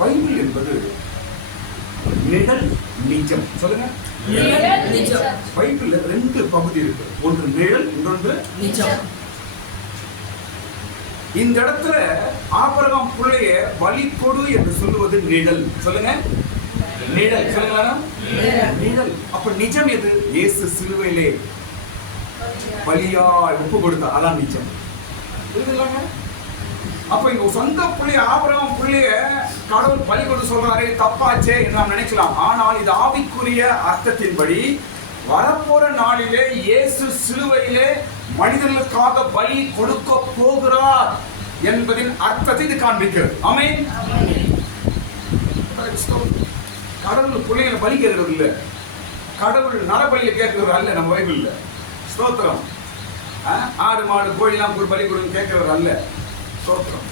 Bible என்பது நிழல் நிஜம். சொல்லுங்க. பைபிள்ல 2 பகுதி இருக்கு. ஒன்று நிழல், இன்னொன்று நிஜம். இந்த இடத்துல ஆபிரகாம் பிள்ளைய பலி கொடு என்று சொல்லுவது நிழல். சொல்லுங்க. நிழல். சொல்லுங்க. நிழல். அப்ப நிஜம் எது? இயேசு சிலுவையிலே பலியாய் ஒப்பு கொடுத்தார். அதான் நிஜம். புரியுதுங்களாங்க? அப்ப இங்க சொந்த பிள்ளைய ஆபிரகாம் பிள்ளைய கடவுள் பலி கொடு சொல்றாரே, தப்பாச்சே என்று நாம் நினைக்கலாம். ஆனால் இது ஆவிக்குரிய அர்த்தத்தின்படி வரப்போற நாளிலே இயேசு சிலுவையிலே மனிதர்களுக்காக பலி கொடுக்க போகிறார் என்பதின் அர்த்தத்தை இது காண்பிக்கிறது. ஆமென். கடவுள் பிள்ளைகளை பலி கேட்கிறது இல்லை, கடவுள் நரபலியை கேட்கிறது அல்ல. நம்ம பைபிள்ல ஸ்தோத்திரம். ஆடு மாடு கோழிலாம் ஒரு பலி கொடுன்னு கேட்கிறது அல்ல. ஸ்தோத்திரம்.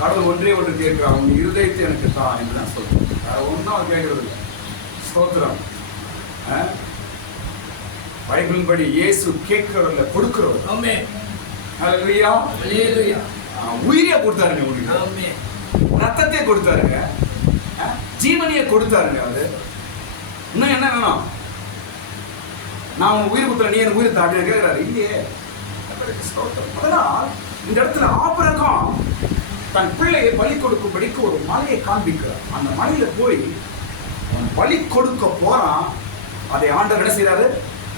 கடவுள் ஒன்றே ஒன்று கேட்கிறார், உன் இருதயத்தை எனக்கு தான் என்று நான் சொல்றேன். வேற ஒன்றும் அவர் கேட்கறது இல்லை. ஸ்தோத்திரம். பைபிள் படி இயேசு கேட்கிறவர்ல கொடுக்கிறவர். ஆமென். ஹல்லேலூயா. ஹல்லேலூயா. உயிரை கொடுத்தாருங்க, உங்களுக்கு ஆமென். ரத்தத்தை கொடுத்தாருங்க, ஜீவனையை கொடுத்தாருங்க. அவரு இன்னும் என்ன வேணும்? நான் உன் உயிர் கொடுத்தல, நீ எனக்கு உயிர் தாட்டி கேட்கிறாரு இல்லையே. அதனால் இந்த இடத்துல ஆபிரகாம் தன் பிள்ளையை பலி கொடுக்கும்படிக்கு ஒரு மலையை காண்பிக்கிறார். அந்த மலையில போய் பலி கொடுக்க போறான். அதை ஆண்டவர் என்ன செய்யறாரு?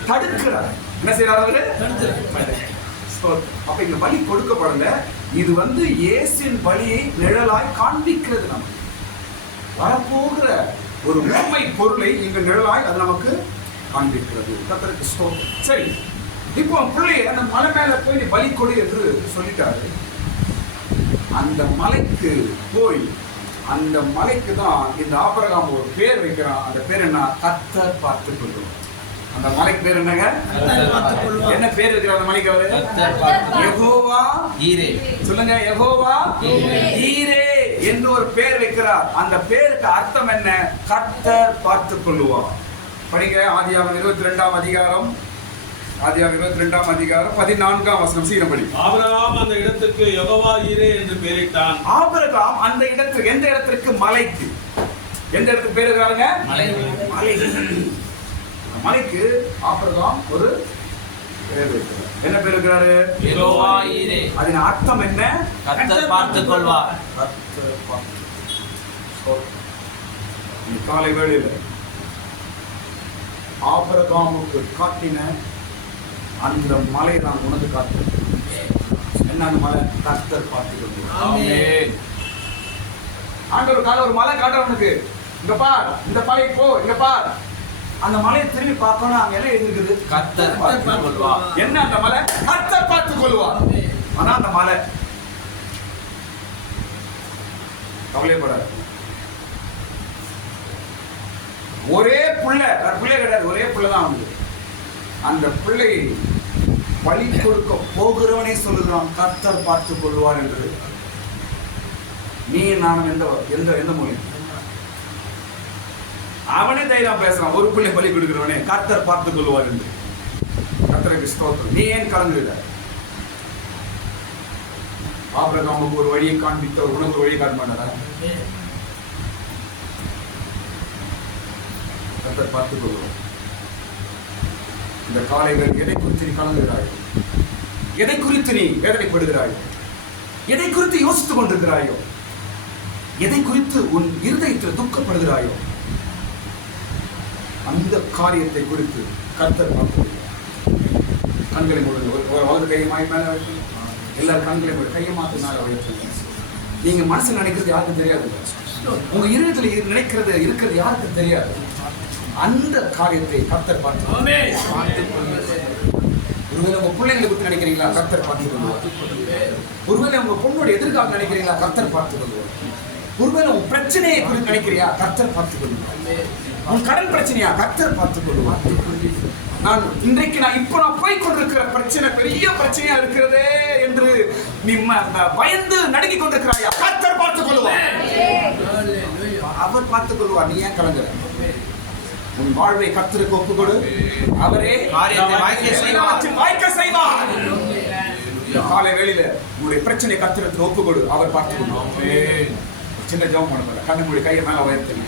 தடுக்கிறார். என்ன செய்யறாரு? அவரு அப்ப இங்க பலி கொடுக்கப்படல. இது இயேசுவின் பலியை நிழலாய் காண்பிக்கிறது. நமக்கு வரப்போகிற ஒரு உண்மை பொருளை இங்க நிழலாய் அது நமக்கு காண்பிக்கிறது. கர்த்தருக்கு ஸ்தோத்திரம். சரி, இப்போ பிள்ளைய அந்த மலை மேல போய் நீ பலி கொடு என்று சொல்லிட்டாரு. அந்த மலைக்கு போய் அந்த மலைக்கு தான் இந்த ஆபிரகாம் ஒரு பேர் வைக்கிறான். அந்த பேர் என்ன? கர்த்தர் பார்த்துக் கொள்ளும். அந்த மலைக்கு பேர் என்னங்க? என்ன பேர் இருக்கிற அந்த மலைக்கு? அவரு யெகோவா ஈரே. சொல்லுங்க. யெகோவா ஈரே என்று ஒரு பேர் வைக்கிறார். அந்த பேருக்கு அர்த்தம் என்ன? கர்த்தர் பார்த்துக் கொள்ளுவார். படிங்க. ஆதியாகமம் 22ஆம் அதிகாரம், ஆதியாகமம் 22ஆம் அதிகாரம் 14ஆம் வசனம். சீரபடி. ஆபிரகாம் அந்த இடத்துக்கு யெகோவா ஈரே என்று பெயரிட்டான். ஆபிரகாம் அந்த இடத்துக்கு, எந்த இடத்திற்கு? மலைக்கு. எந்த இடத்துக்கு பேர் இருக்கிறாருங்க? மலை. மலைக்கு ஆபிரகாம் ஒரு பேர் வைக்கிறார். என்ன பேர் இருக்கிறாரு? யெகோவா ஈரே. அதன் அர்த்தம் என்ன? கர்த்தர் பார்த்துக் கொள்வார். காலை வேளையில ஆபிரகாமுக்கு காட்டின அந்த மலை நான் உனக்கு காட்டுறேன். என்ன அந்த மலை? கர்த்தர் பார்த்துக் கொள்வார். ஆமென். ஆண்டவர் கால ஒரு மலை காட்டுறவனுக்கு, இங்க பார், இந்த மலை போ, இங்க பார். அந்த மலையை திரும்பி பார்க்கணும். அங்க என்ன இருக்குது? கர்த்தர் பார்த்துக் கொள்வார். என்ன அந்த மலை? கர்த்தர் பார்த்துக் கொள்வார். ஆனா அந்த மலை கவலைப்படாது. ஒரே பிள்ளை கிடையாது, ஒரே பிள்ளை தான் வந்து அந்த பிள்ளை பலி கொடுக்க போகிறவனே சொல்லுகிறான் கர்த்தர் பார்த்துக் கொள்வார் என்று. நீ நானும் எந்த மொழி? அவனே தைரியம் பேசுறான். ஒரு பிள்ளை பலி கொடுக்கிறவனே கர்த்தர் பார்த்துக் கொள்வார் என்று. கர்த்தருக்கு ஸ்தோத்திரம். நீ ஏன் கலந்துவிட? ஆபிரகாமுக்கு ஒரு வழியை காண்பித்த உனக்கு வழியை காட்ட மாட்டாரா? கர்த்தர் பார்த்துக் கொள்வார். இந்த காலைகள் எதை குறித்து நீ கலந்துகிறாயோ, எதை குறித்து நீ வேதனைப்படுகிறாயோ, எதை குறித்து யோசித்துக் கொண்டிருக்கிறாயோ, எதை குறித்து உன் இருதயத்தில் துக்கப்படுகிறாயோ, அந்த காரியத்தை குறித்து கர்த்தர் பார்த்து கண்களை மூடுங்க. வலது கையை மேல வச்சு எல்லாரும் கண்களை மூடு. கையை மாற்ற மேல வச்சு நீங்க மனசுல நினைக்கிறது யாருக்கும் தெரியாது. உங்க இருதயத்தில் நினைக்கிறது இருக்கிறது யாருக்கும் தெரியாது. அந்த காரியத்தை கர்த்தர் பார்த்து. ஒருவேளை உங்க பிள்ளைங்களை குறித்து நினைக்கிறீங்களா? கர்த்தர் பார்த்துக் கொள்வார். ஒருவேளை உங்க பொண்ணோட எதிர்காலம் நினைக்கிறீங்களா? கர்த்தர் பார்த்துக் கொள்வார். ஒருவேளை உன் பிரச்சனையை குறித்து நினைக்கிறியா? கர்த்தர் பார்த்துக் கொள்வார். உன் கடன் பிரச்சனையா? கர்த்தர் பார்த்துக் கொள்வார். இன்றைக்கு நான் போய் கொண்டிருக்கிற பிரச்சனை பெரிய பிரச்சனையா இருக்கிறதே என்று நீ பயந்து நடுங்கிக் கொண்டிருக்கிறாயா? கர்த்தர் பார்த்துக் கொள்வார். அவர் பார்த்துக் கொள்வார். நீ ஏன் கலங்குற? உன் வாழ்வை கர்த்தருக்கு ஒப்புக் கொடு. அவரே வாய்க்க செய்வார். காலை வேளையில உங்களுடைய பிரச்சனை கர்த்தருக்கு ஒப்புக் கொடு. அவர் பார்த்துக் கொள்வார். சின்ன ஜெபம் பண்ணுங்க. கண்ணு மூடி கையை மேல உயர்த்துங்க.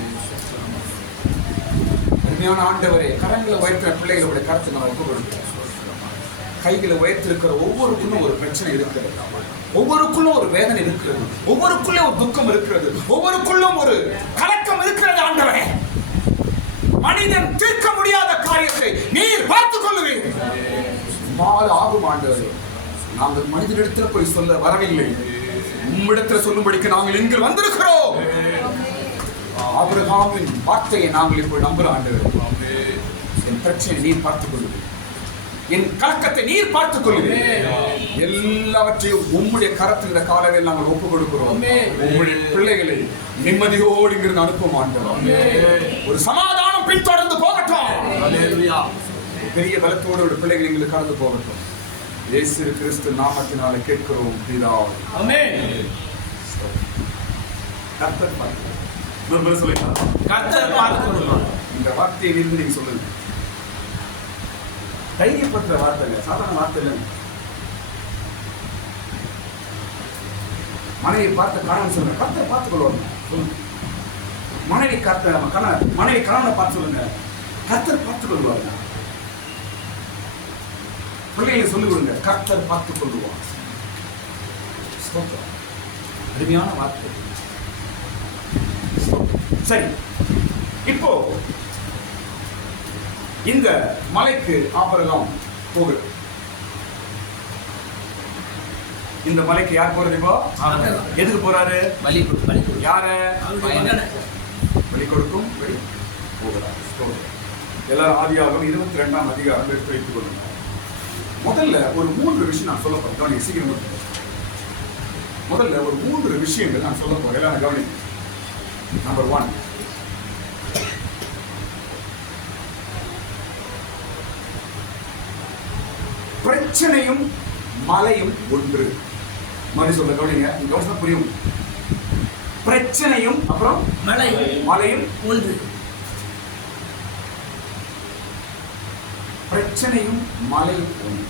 அருமையான ஆண்டவரே, கரங்களை உயர்த்துற பிள்ளைகளுடைய கருத்து நான் ஒப்பு கொடுக்கிறேன். கைகளை உயர்த்திருக்கிற ஒவ்வொருக்குள்ளும் ஒரு பிரச்சனை இருக்கிறது, ஒவ்வொருக்குள்ளும் ஒரு வேதனை இருக்கிறது, ஒவ்வொருக்குள்ளும் ஒரு துக்கம் இருக்கிறது, ஒவ்வொருக்குள்ளும் ஒரு கலக்கம் இருக்கிறது. ஆண்டவரே, மனிதன் தீர்க்க முடியாத காரியத்தை நீர் பார்த்துக் கொள்ளுவீர். ஆகும் ஆண்டவரே, நாங்கள் மனிதனிடத்தில் போய் சொல்ல வரவில்லை, உம்மிடத்தில் சொல்லும்படிக்கு நாங்கள் இங்கு வந்திருக்கிறோம். ஆபிரகாமின் வார்த்தையை நாங்கள் இப்போ நம்புகிறோம். ஆண்டவரே, என் பிரச்சனை நீர் பார்த்துக் கொள்ளுவீர், என் கலக்கத்தை நீர் பார்த்துக் கொள்ளுவீர். எல்லாவற்றையும் உம்முடைய கரத்தில் இந்த காலவில் நாங்கள் ஒப்புக் கொடுக்கிறோம். உம்முடைய பிள்ளைகளை நிம்மதியோடு இங்கிருந்து அனுப்பும் ஆண்டவரே. ஒரு சமாதானம் பின்தொடர்ந்து போகட்டும். பெரிய பலத்தோடு ஒரு பிள்ளைகள் எங்களுக்கு கடந்து போகட்டும். இயேசு கிறிஸ்து நாமத்தினால கேட்கிறோம் பிதாவே. ஆமென். கர்த்தர் பார்த்து கர்த்தர் பார்த்துக்கொள்வார். இந்த வார்த்தையை இருந்து நீங்க சொல்லுங்க. தைரியப்படுத்துற வார்த்தை இல்லை, சாதாரண வார்த்தை இல்லை. மனைவி பார்த்து கணவன் சொல்லுங்க, கர்த்தர் பார்த்துக்கொள்வாங்க. மனைவி கணவனை பார்த்து சொல்லுங்க, கர்த்தர் பார்த்துக் கொள்வாங்க. பிள்ளைகளை சொல்லிக் கொடுங்க, கர்த்தர் பார்த்துக் கொள்வார். அருமையான வார்த்தை. சரி, இப்போ இந்த மலைக்கு ஆபிரகாம் போகுது. இந்த மலைக்கு யார் போறது? இப்போ எதுக்கு போறாரு? பலி கொடுக்கும். யார? பலி கொடுக்கும் போகிறார். எல்லாரும் ஆதியாகமம் 22ஆம் அதிகாரம் எடுத்து வைத்துக் கொள்ளுங்க. முதல்ல ஒரு 3 விஷயம் நான் சொல்ல போறேன். கவனிங்க, சீக்கிரம். முதல்ல ஒரு 3 விஷயங்கள் நான் சொல்ல போறேன். எல்லாரும் கவனிங்க. நம்பர் 1, பிரச்சனையும் மலையும் ஒன்று. மாதிரி சொல்ல கவனிங்க, கவனிச்சா புரியும். பிரச்சனையும் அப்புறம் மலையும் ஒன்று. பிரச்சனையும் மலையும் ஒன்று.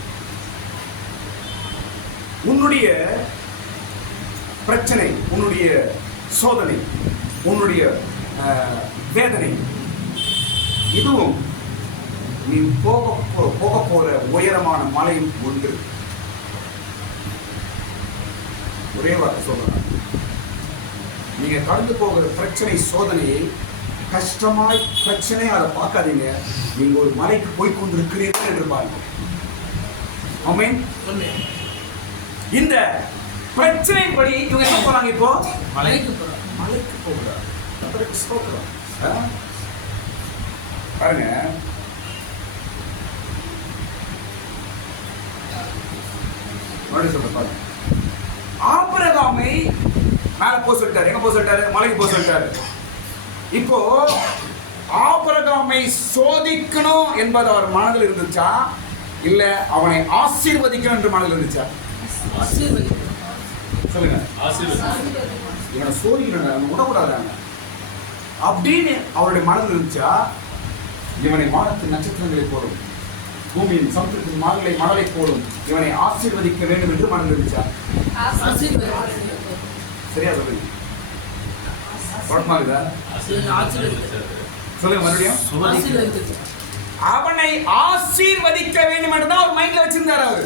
உன்னுடைய பிரச்சனை, உன்னுடைய சோதனை, உன்னுடைய வேதனை, இதுவும் நீ போக போற உயரமான மலையும் ஒன்று. ஒரே வார்த்தை சொல்லலாம். நீங்க கடந்து போகிற பிரச்சனை, சோதனையை கஷ்டமாய் பிரச்சனை அதை பார்க்காதீங்க. நீங்க ஒரு மலைக்கு போய் கொண்டிருக்கிறீர்கள் என்று பாருங்க. ஆமென். இந்த பிரச்சனை படி இவங்க என்ன போறாங்க? இப்போ மலைக்கு போகிறார். பாருங்க, சொல்ற பாருங்க. ஆபிரகாமை மேல போக சொல்லிட்டாரு. எங்க போக சொல்லிட்டாரு? மலைக்கு போக சொல்லிட்டாரு. இப்போ ஆபிரகாமை சோதிக்கணும் என்பது அவர் மனதில் இருந்துச்சா, இல்ல அவனை ஆசீர்வதிக்கணும் என்று மனதில் இருந்துச்சா? சொல்லுங்க. இவனை சோதிக்கணும், விடக்கூடாதாங்க அப்படின்னு அவருடைய மனதில் இருந்துச்சா, இவனை வானத்தின் நட்சத்திரங்களை போடும், பூமியின் சமுத்திரத்தின் மணலை போடும், இவனை ஆசீர்வதிக்க வேண்டும் என்று மனதில் இருந்துச்சா? சரியா சொல்லுங்க. சொல்லுங்க மறுபடியும். அவனை ஆசீர்வதிக்க வேண்டும் என்றுதான் அவர் மைண்ட்ல வச்சிருந்தார்.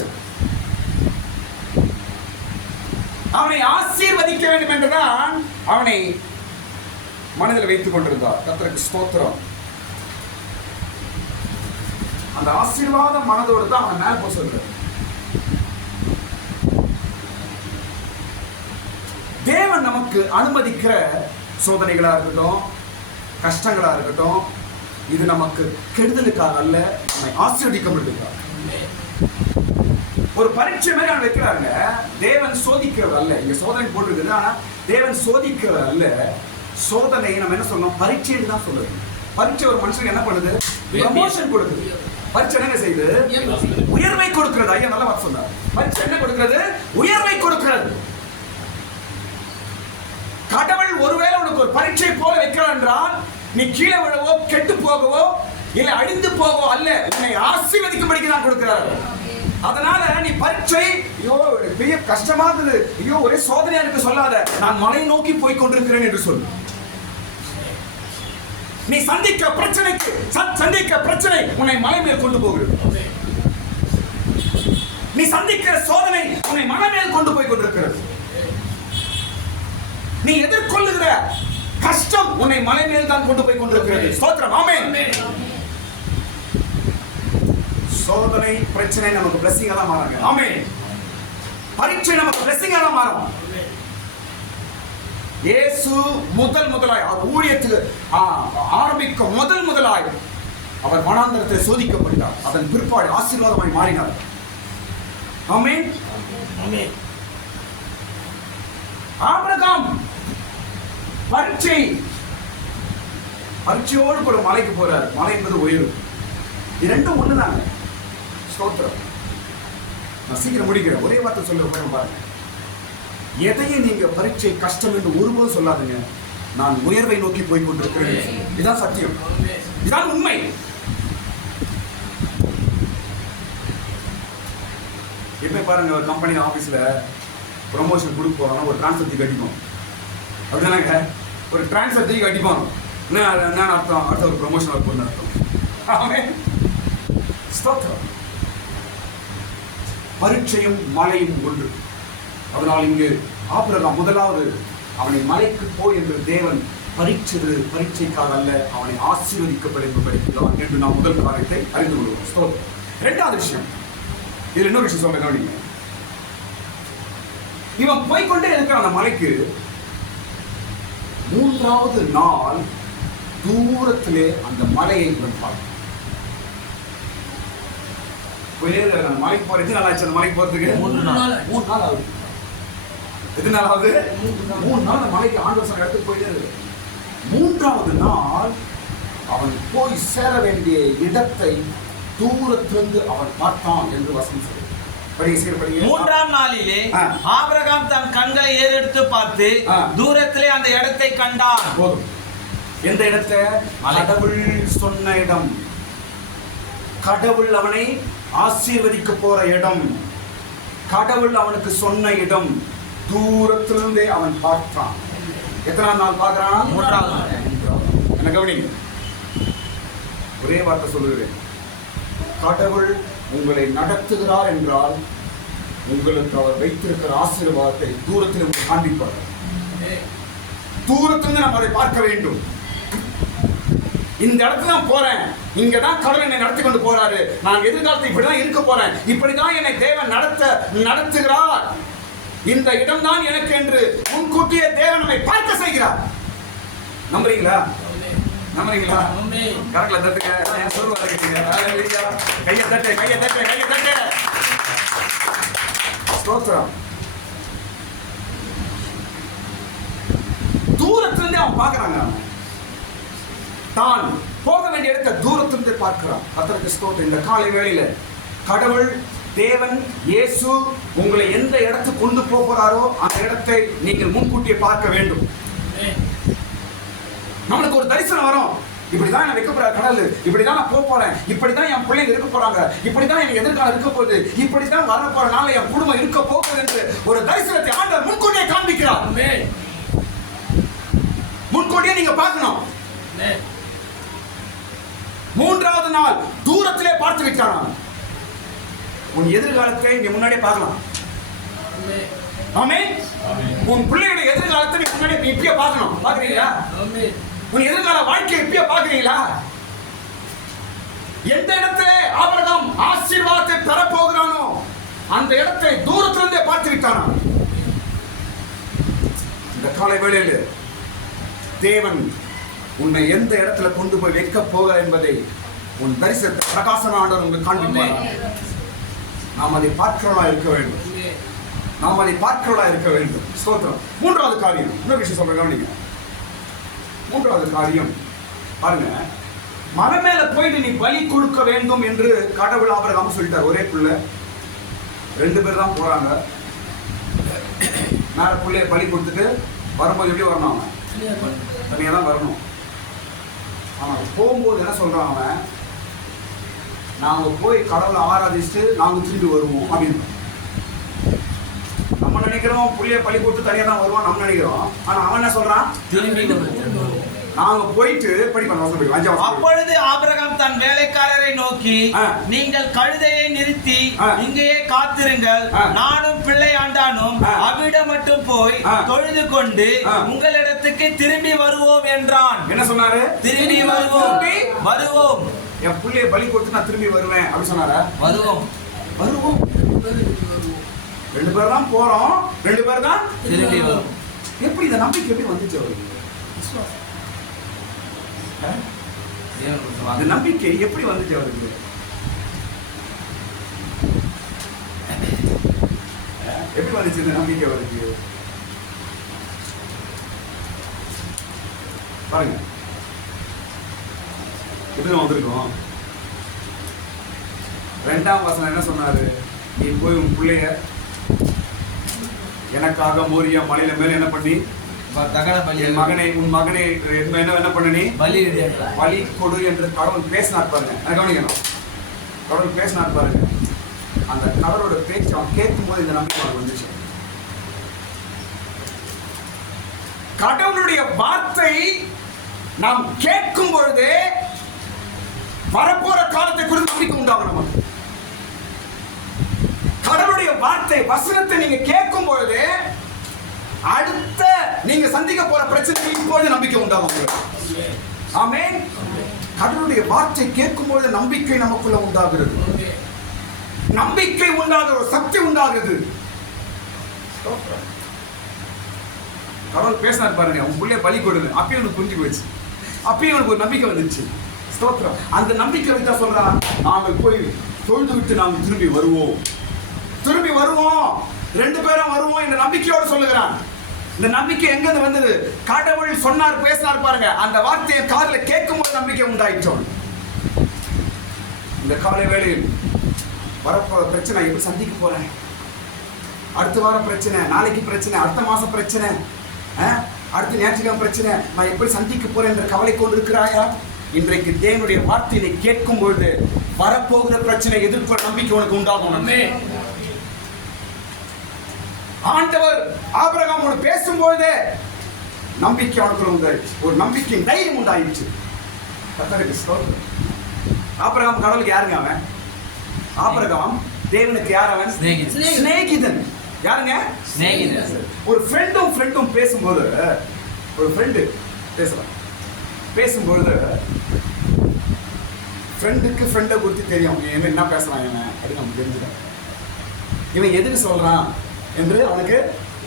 அவனை ஆசீர்வதிக்க வேண்டும் என்றுதான் அவனை மனதில் வைத்துக் கொண்டிருந்தார். கர்த்தருக்கு ஸ்தோத்திரம். அந்த ஆசீர்வாத மனதோடு தான் அவன் மேல் போக சொல்றார். தேவன் நமக்கு அனுமதிக்கிற சோதனைகளா இருக்கட்டும், கஷ்டங்களா இருக்கட்டும், இது நமக்கு கெடுதலுக்காக அல்ல, நம்மை ஆசீர்வதிக்கப்படுவதற்காக. ஒரு பரீட்சை மாதிரி அவன் வைக்கிறாங்க. தேவன் சோதிக்கிறவர் அல்ல. இங்க சோதனை போட்டிருக்குது, ஆனா தேவன் சோதிக்கிறவர் அல்ல. சோதனை நம்ம என்ன சொல்லணும்? பரீட்சை தான் சொல்லுது. பரீட்சை ஒரு மனுஷனுக்கு என்ன பண்ணுது? ப்ரமோஷன் கொடுக்குது. பரீட்சை என்ன செய்யுது? உயர்வை கொடுக்கிறது. ஐயா நல்ல வார்த்தை சொன்னார். பரீட்சை என்ன கொடுக்கிறது? உயர்வை கொடுக்கிறது. கடவுள் ஒருவேளை உனக்கு ஒரு பரீட்சை போல வைக்கிறான் என்றால் நீ கீழே விழவோ, கெட்டு போகவோ, இல்லை அழிந்து போகவோ அல்ல, உன்னை ஆசீர்வதிக்கும்படிக்கு தான் கொடுக்கிறார். அதனால நீ பரீட்சை ஐயோ பெரிய கஷ்டமாகுது, ஐயோ ஒரே சோதனையா இருக்கு சொல்லாத. நான் மலை நோக்கி போய் கொண்டிருக்கிறேன் என்று சொல்லு. நீ சந்திக்க பிரச்சனை உன்னை மலை மேல் கொண்டு போகிறது. நீ சந்திக்கிற சோதனை உன்னை மலை மேல் கொண்டு போய் கொண்டிருக்கிறது. நீ எதிர்கொள்ளுகிற கஷ்டம் உன்னை மலை மேல் தான் கொண்டு போய் கொண்டிருக்கிறது. ஸ்தோத்திரம். ஆமென். சோதனை பிரச்சனை நமக்கு பிளஸிங்கா தான் மாறுங்க. ஆமென். பரீட்சை நமக்கு பிளஸிங்கா தான் மாறும். இயேசு முதலாய் அவர் ஊழியத்துக்கு ஆரம்பிக்க முதலாய் அவர் வனாந்தரத்தில் சோதிக்கப்பட்டார். அதன் பிற்பாடு ஆசீர்வாதமாய் மாறினார். ஆமென். ஆமென். ஆபிரகாம் பரீட்சையோடு கூட மலைக்கு போறார். மலை என்பது உயர்வு. இரண்டும் ஒண்ணுதாங்க. ஸ்தோத்திரம். நான் சீக்கிரம் முடிக்கிறேன். ஒரே வார்த்தை சொல்ல பாருங்க. எதையும் நீங்க பரீட்சை கஷ்டம் என்று ஒருபோதும் சொல்லாதுங்க. நான் உயர்வை நோக்கி போய் கொண்டிருக்கிறேன். இதுதான் சத்தியம், இதுதான் உண்மை. எப்ப பாருங்க, ஒரு கம்பெனி ஆபீஸ்ல ப்ரொமோஷன் கொடுக்க போறோம்னா ஒரு டிரான்ஸ்ஃபர் தூக்கி கட்டிப்போம். அப்படிதானங்க, ஒரு டிரான்ஸ்ஃபர் தூக்கி கட்டிப்போம். என்ன அர்த்தம்? அடுத்த ஒரு ப்ரொமோஷன் வரும்னு அர்த்தம். ஸ்தோத்திரம். பரீட்சையும் மலையும் ஒன்று. அதனால் இங்கு ஆபிரகாம் முதலாவது அவனை மலைக்கு போய் என்று தேவன் பரீட்சைக்காக அல்ல, அவனை ஆசீர்வதிக்கப்படுகிறான் என்று நாம் முதல் காரியத்தை அறிந்து கொள்வோம். ஸ்தோத்திரம். இரண்டாவது விஷயம், இதுல இன்னொரு விஷயம் சொல்ல கவனிங்க. இவன் போய்கொண்டே இருக்கிற அந்த மலைக்கு மூன்றாவது நாள் தூரத்திலே அந்த மலையை இவன் பார்த்தான். மலைக்கு போற எத்தனை நாள் ஆச்சு? அந்த மலைக்கு போறதுக்கு 3 நாள் ஆகுது. எத்தனை நாள் ஆகுது? 3 நாள் அந்த மலைக்கு ஆண்டவர் சொன்ன இடத்துக்கு போயிட்டே இருக்கு. மூன்றாவது நாள் அவன் போய் சேர வேண்டிய இடத்தை தூரத்திலிருந்து அவன் பார்த்தான் என்று வசனம் சொல்லுது. மூன்றாம் நாளிலே ஆபிரகாம் தன் கண்களை ஏறெடுத்து பார்த்து தூரத்திலே அந்த இடத்தை கண்டான். போதும். எந்த இடத்தை? கடவுள் சொன்ன இடம். கடவுள் அவனை ஆசீர்வதிக்க போற இடம். கடவுள் அவனுக்கு சொன்ன இடம். தூரத்திலிருந்தே அவன் பார்த்தான். எத்தனை நாள் பார்க்கிறான்? மூன்றாவது நாள். என்ன கவனிங்க, ஒரே வார்த்தை சொல்லுகிறேன். கடவுள் உங்களை நடத்துகிறார் என்றால் உங்களுக்கு அவர் வைத்திருக்கிற ஆசீர்வாதத்தை தூரத்தில் உங்களுக்கு காண்பிப்பார். தூரத்திலிருந்து நாம் அதை பார்க்க வேண்டும். இந்த இடத்துல நான் போறேன், இங்கதான் கடவுள் என்னை நடத்தி கொண்டு போறாரு, நான் எதிர்காலத்தை இப்படிதான் இருக்க போறேன், இப்படிதான் என்னை தேவன் நடத்துகிறார், இந்த இடம் தான் எனக்கு என்று முன்கூட்டியே தேவன் நம்மை பார்க்க செய்கிறார். நம்புறீங்களா? நம்புறீங்களா? கரெக்ட்ல தட்டுங்க. சொல்லுவாங்க கையை தட்டு. ஸ்தோத்திரம். தூரத்திலிருந்தே அவன் பார்க்கிறாங்க. தான் போக வேண்டிய இடத்தை தூரத்திலிருந்து பார்க்கிறான். கர்த்தருக்கு ஸ்தோத்திரம். இந்த காலை வேளையில கடவுள் தேவன் இயேசு உங்களை எந்த இடத்துக்கு கொண்டு போகிறாரோ அந்த இடத்தை நீங்கள் முன்கூட்டியே பார்க்க வேண்டும். நம்மளுக்கு ஒரு தரிசனம் வரும். இப்படிதான் நான் வைக்க போற கடல், இப்படிதான் நான் போக போறேன், இப்படிதான் என் பிள்ளைங்க இருக்க போறாங்க, இப்படிதான் எனக்கு எதிர்காலம் இருக்க போகுது, இப்படிதான் வர போற நாள் என் குடும்பம் இருக்க போகுது என்று ஒரு தரிசனத்தை ஆண்டவர் முன்கூட்டியே காண்பிக்கிறார். முன்கூட்டியே நீங்க பார்க்கணும். மூன்றாவது நாள் தூரத்திலே பார்த்து விட்டான். உன் எதிர்காலத்தை நீ முன்னாடியே பார்க்கலாம். ஆமென். உன் பிள்ளையுடைய எதிர்காலத்தை நீ முன்னாடியே இப்பயே பார்க்கணும். பார்க்கறீங்களா? உன் எதிர்கால வாழ்க்கையை இப்பயே பார்க்கறீங்களா? எந்த இடத்திலே ஆபிரகாம் ஆசீர்வாதத்தை பெற போகிறானோ அந்த இடத்தை தூரத்திலிருந்தே பார்த்து விட்டானா. இந்த காலை வேளையில் தேவன் உன்னை எந்த இடத்துல கொண்டு போய் வைக்க போக என்பதை உன் தரிசனத்தை பிரகாசமான ஆண்டவர் உங்களுக்கு காண்பிப்பார். நாம் அதை பார்க்கிறவளா இருக்க வேண்டும். நாம் அதை பார்க்கிறவளா இருக்க வேண்டும். ஸ்தோத்திரம். மூன்றாவது காரியம், இன்னொரு விஷயம் சொல்ற கவனிங்க. மூன்றாவது காரியம் பாருங்க, மலை மேல போயிட்டு நீ பலி கொடுக்க வேண்டும் என்று கடவுள் ஆபிரகாம் சொல்லிட்டார். ஒரே பிள்ளை, 2 பேர் தான் போறாங்க. மேல பிள்ளைய பலி கொடுத்துட்டு வரும்போது எப்படி வரணும்? அவன் தனியா தான் வரணும். அவன் போகும்போது என்ன சொல்றான்? அவன் நாங்க போய் கடவுளை ஆராதிச்சுட்டு நாங்க திரும்பி வருவோம் அப்படின்னு நம்ம நினைக்கிறோம். புள்ளிய பள்ளி போட்டு தனியா தான் வருவான் நம்ம நினைக்கிறோம். ஆனா அவன் என்ன சொல்றான்? திரும்பி வருவோம். நாங்க போயிட்டு படிப்போம். அப்பொழுது ஆபிரகாம் தன் வேலைக்காரரை நோக்கி, நீங்கள் கழுதையை நிறுத்தி இங்கேயே காத்திருங்கள், நானும் பிள்ளை ஆண்டானும் அவ்விடம் மட்டும் போய் தொழுது கொண்டு உங்களிடத்துக்கு திரும்பி வருவோம் என்றான். என்ன சொன்னாரு? திரும்பி வருவோம், வருவோம். என் பிள்ளைய பலி கொடுத்து நான் திரும்பி வருவேன் அப்படி சொன்னாரா? வருவோம், வருவோம். 2 பேர் தான் போறோம், 2 பேர் தான் திரும்பி வரும். எப்படி இந்த நம்பிக்கை எப்படி வந்துச்சு அவருக்கு? அந்த நம்பிக்கை எப்படி வந்துச்சு அவருக்கு? எப்படி வந்துச்சு இந்த நம்பிக்கை அவருக்கு? பாருங்க எப்படி வந்திருக்கோம். 2ஆம் வசனம் என்ன சொன்னாரு? நீ போய் உன் பிள்ளைய எனக்காக மோரியா மலையில மேல என்ன பண்ணி என் மகனை உன் மகனை என்ன பண்ண நீ பலி கொடு என்று கடவுள் பேசினார் பாருங்க. கவனிக்கணும், கடவுள் பேசினார் பாருங்க. அந்த கடவுளோட பேச்சு அவன் கேட்கும் போது இந்த நம்பிக்கை வந்துச்சு. கடவுளுடைய வார்த்தை நாம் கேட்கும் பொழுது வரப்போற காலத்தை குறித்து நம்பிக்கை உண்டாகும் நமக்கு. கடவுளுடைய வார்த்தை வசனத்தை நீங்க கேட்கும் பொழுது அடுத்த நீங்க சந்திக்க போற பிரச்சனை இப்பொழுது நம்பிக்கை உண்டாகும். ஆமென். கடவுளுடைய வார்த்தை கேட்கும் பொழுது நம்பிக்கை நமக்குள்ள உண்டாகிறது. நம்பிக்கை உண்டாகிற ஒரு சக்தி உண்டாகுது. கடவுள் பேசினார் பாருங்க, உன் பிள்ளைய பலி கொடுங்க. அப்பயும் உனக்கு புரிஞ்சு போயிடுச்சு. அப்பயும் உனக்கு ஒரு நம்பிக்கை வந்துருச்சு. ஸ்தோத்திரம். அந்த நம்பிக்கை வைத்தா சொல்றான், நாங்கள் போய் தொழுது விட்டு நாங்கள் திரும்பி வருவோம், திரும்பி வருவோம், 2 பேரும் வருவோம் என்ற நம்பிக்கையோடு சொல்லுகிறான். இந்த நம்பிக்கை எங்க இருந்து வந்தது? கடவுள் சொன்னார், பேசினார் பாருங்க. அந்த வார்த்தையை காதுல கேட்கும் போது நம்பிக்கை உண்டாயிற்று. இந்த காலை வேளையில் வரப்போற பிரச்சனை எப்படி சந்திக்க போறேன், அடுத்த வாரம் பிரச்சனை, நாளைக்கு பிரச்சனை, அடுத்த மாசம் பிரச்சனை, அடுத்த ஞாயிற்றுக்கிழமை பிரச்சனை, நான் எப்படி சந்திக்க போறேன் என்ற கவலை கொண்டு இருக்கிறாயா? இன்றைக்கு தேவனுடைய வார்த்தையை கேட்கும் பொழுது வரப்போகிற பிரச்சனை எதிர்ப்பு நம்பிக்கை உனக்கு உண்டாகும். ஆண்டவர் ஆபிரகாமோடு பேசும்போது நம்பிக்கை அவனுக்குள்ள உண்டாயிடுச்சு, ஒரு நம்பிக்கை தைரியம் உண்டாயிடுச்சு. ஆபிரகாம் கடவுளுக்கு யாருங்க அவன்? ஆபிரகாம் தேவனுக்கு யார் அவன்? சிநேகிதன். யாருங்க? சிநேகிதன். ஒரு ஃப்ரெண்டும் பேசும்போது, ஒரு ஃப்ரெண்டு பேசும்பொழுது ஃப்ரெண்டுக்கு ஃப்ரெண்டை குறித்து தெரியும். இவன் என்ன பேசுறான் இவன் அப்படின்னு நமக்கு தெரிஞ்சிடும். இவன் எதுக்கு சொல்றான் என்று அவனுக்கு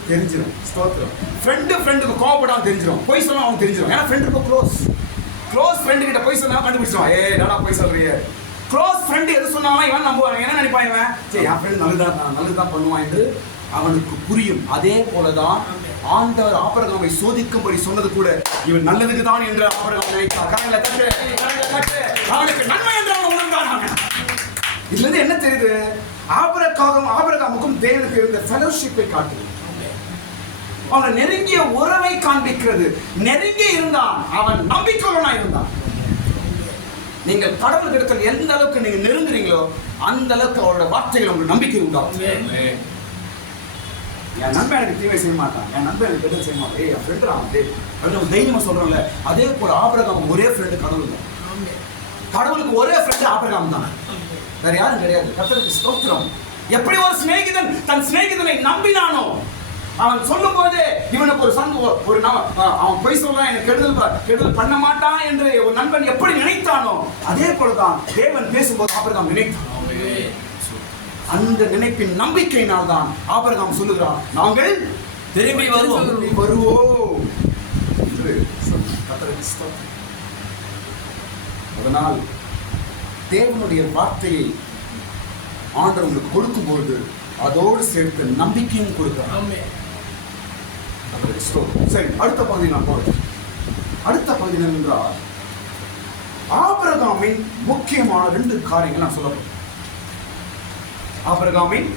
தெரிஞ்சிடும். ஸ்தோத்திரம். ஃப்ரெண்டுக்கு கோவப்படாம தெரிஞ்சிடும், பொய் சொன்னா அவனுக்கு தெரிஞ்சிடும். ஏன்னா ஃப்ரெண்டுக்கு க்ளோஸ் ஃப்ரெண்டு கிட்ட பொய் சொன்னா கண்டுபிடிச்சிடுவான். நல்லா பொய் சொல்றிய. க்ளோஸ் ஃப்ரெண்டு எது சொன்னாலும் இவன் நம்புவான். என்ன நினைப்பான் இவன்? சரி, என் ஃப்ரெண்ட் நல்லதுதான் பண்ணுவான் என்று அவனுக்கு புரியும். அதே போலதான் ஆண்டவர் ஆபிரகாமை சோதிக்கும்படி சொன்னது கூட இவன் நல்லதுக்கு தான் என்று ஆபிரகாம் நினைத்தார். அவனுக்கு நன்மை என்று அவன் உணர்ந்தான். இதுல இருந்து என்ன தெரியுது? ஆபிரகாமுக்கும் தேவனுக்கு இருந்த ஃபெலோஷிப்பை காட்டுது. அவனை நெருங்கிய உறவை காண்பிக்கிறது. நெருங்கி இருந்தான், அவன் நம்பிக்கையுள்ளவனா இருந்தான். நீங்கள் கடவுளுக்கு எந்த அளவுக்கு நீங்க நெருங்குறீங்களோ அந்த அளவுக்கு அவரோட வார்த்தைகள் உங்களுக்கு நம்பிக்கை உண்டாகும். என் நண்பன் எனக்கு தீமை செய்ய மாட்டான், என் நண்பன் எனக்கு எதுவும் செய்ய மாட்டான், என் ஃப்ரெண்டு அவன் தைரியமா சொல்றோம்ல. அதே போல ஆபிரகாம் ஒரே ஃப்ரெண்டு கடவுள் தான். கடவுளுக்கு ஒரே ஃப்ரெண்டு ஆபிரகாம் தான், வேற யாரும் கிடையாது. கர்த்தருக்கு ஸ்தோத்திரம். எப்படி ஒரு சிநேகிதன் தன் சிநேகிதனை நம்பினானோ, அவன் சொல்லும் போது இவனுக்கு ஒரு அவன் பொய் சொல்றான், எனக்கு கெடுதல் பண்ண மாட்டான் என்று ஒரு நண்பன் எப்படி நினைத்தானோ அதே போலதான் தேவன் பேசும்போது ஆபிரகாம் நினைத்தான். அந்த நினைப்பின் நம்பிக்கையினால் தான் ஆபிரகாம் சொல்லுகிறான், நாங்கள் திரும்பி வருவோம் என்று. அதனால் தேவனுடைய வார்த்தையை ஆண்டவர் உங்களுக்கு கொடுக்கும்போது அதோடு சேர்த்து நம்பிக்கையும் கொடுக்கிறார். சரி, அடுத்த பகுதி நான் போறேன். அடுத்த பகுதி என்றால் ஆபிரகாமின் முக்கியமான 2 காரியங்கள் நான் சொல்ல. ஆபிரகாமின்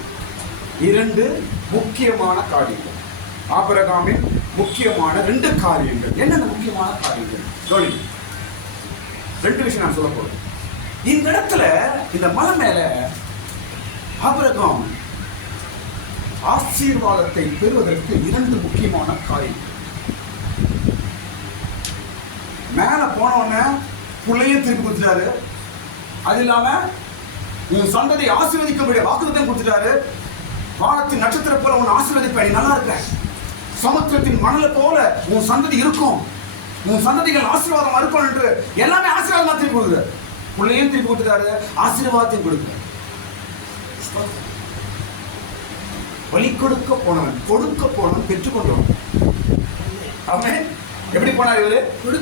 2 முக்கியமான காரியங்கள். ஆபிரகாமின் முக்கியமான 2 காரியங்கள். என்னென்ன முக்கியமான காரியங்கள்? 2 விஷயம் நான் சொல்ல போறேன். இந்த இடத்துல இந்த மலை மேல ஆபிரகாம் ஆசீர்வாதத்தை பெறுவதற்கு 2 முக்கியமான காரியம். மேல போனவன புள்ளையும் திருப்பி கொடுத்துட்டாரு. அது இல்லாம உன் சந்ததியை ஆசீர்வதிக்கக்கூடிய வாக்குத்தத்தம் கொடுத்துட்டாரு. வானத்தின் நட்சத்திரம் போல உன் ஆசீர்வதிப்பேன், நல்லா இருக்க. சமுத்திரத்தின் மணலை போல உன் சந்ததி இருக்கும், உன் சந்ததிகள் ஆசீர்வாதம் இருக்கும் என்று எல்லாமே ஆசீர்வாதமா திருப்பி கொடுக்குறாரு. பிள்ளையும் திருப்பி கொடுத்துட்டாரு, ஆசீர்வாதத்தையும் கொடுக்குறாரு. வழி கொடுக்க போனவன் பெற்றுக்கொண்டவன். அவன் எப்படி போனாரு? இவரு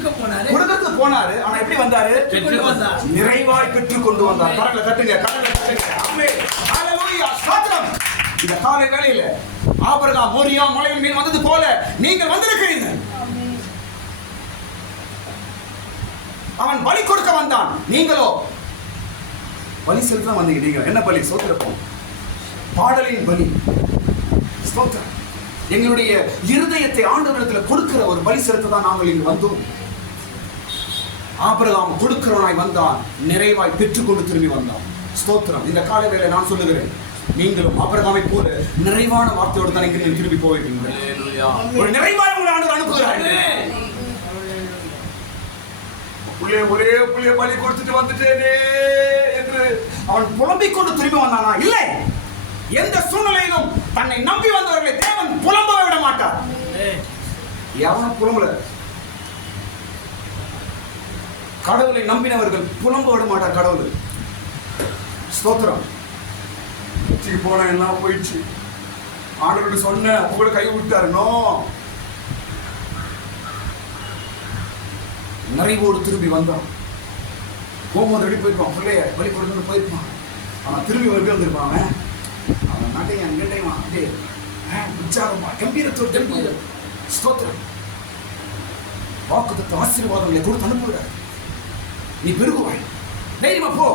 கொடுக்க போனாரு. ஆனா எப்படி வந்தாரு? நிறைவாய் பெற்றுக் கொண்டு வந்தார். கரங்களை தட்டுங்க. ஆமென். ஹல்லேலூயா. ஸ்தோத்திரம். இந்த காலை வேளையில ஆபிரகாம் மோரியா மலையின் மேல் வந்தது போல நீங்கள் வந்திருக்கிறீர்கள். அவன் பலி கொடுக்க வந்தான், நீங்களோ பலி செலுத்த வந்தீங்க. என்ன பலி? ஸ்தோத்திரம். பாடலின் பலி. ஸ்தோத்திரம். எங்களுடைய இருதயத்தை ஆண்டவரிடத்தில் கொடுக்கிற ஒரு பலி செலுத்த தான் நாங்கள் இங்கு வந்தோம். ஆபிரகாம் கொடுக்கிறவனாய் வந்தான், நிறைவாய் பெற்றுக்கொண்டு திரும்பி வந்தான். ஸ்தோத்திரம். இந்த காலை வேளை நான் சொல்லுகிறேன், நீங்களும் ஆபிரகாமை போல நிறைவான வார்த்தையோடு தான் இங்கு திரும்பி போவீங்க. ஒரு நிறைவான உங்களை ஆண்டவர் அனுப்புகிறார். ஒரே புள்ளைய பலி கொடுத்துட்டு வந்துட்டேனே என்று அவன் புலம்பிக் கொண்டு திரும்பி வந்தானா? இல்லை. எந்த சூழ்நிலையிலும் தன்னை நம்பி வந்தவர்களை தேவன் புலம்ப விட மாட்டார். எவனும் புலம்பல. கடவுளை நம்பினவர்கள் புலம்ப விட மாட்டார் கடவுள். ஸ்தோத்திரம். போன எல்லாம் போயிடுச்சு, ஆண்டவர்கிட்ட சொன்ன உங்களை கை விட்டாரு. நோ, நிறைவோடு திரும்பி வந்தான். போகும்போது எப்படி போயிருப்பான்? பிள்ளைய வழி கொடுத்து போயிருப்பான். அவன் திரும்பி எப்படி வந்திருப்பான்? அவன் நாட்டையும் கேட்டையுமா அப்படியே உற்சாகமா கம்பீரத்தோடு. ஸ்தோத்திரம். வாக்குத்தத்த ஆசீர்வாதங்களை கொடுத்து அனுப்புகிறார். நீ பெருகுவாய், தைரியமா போ,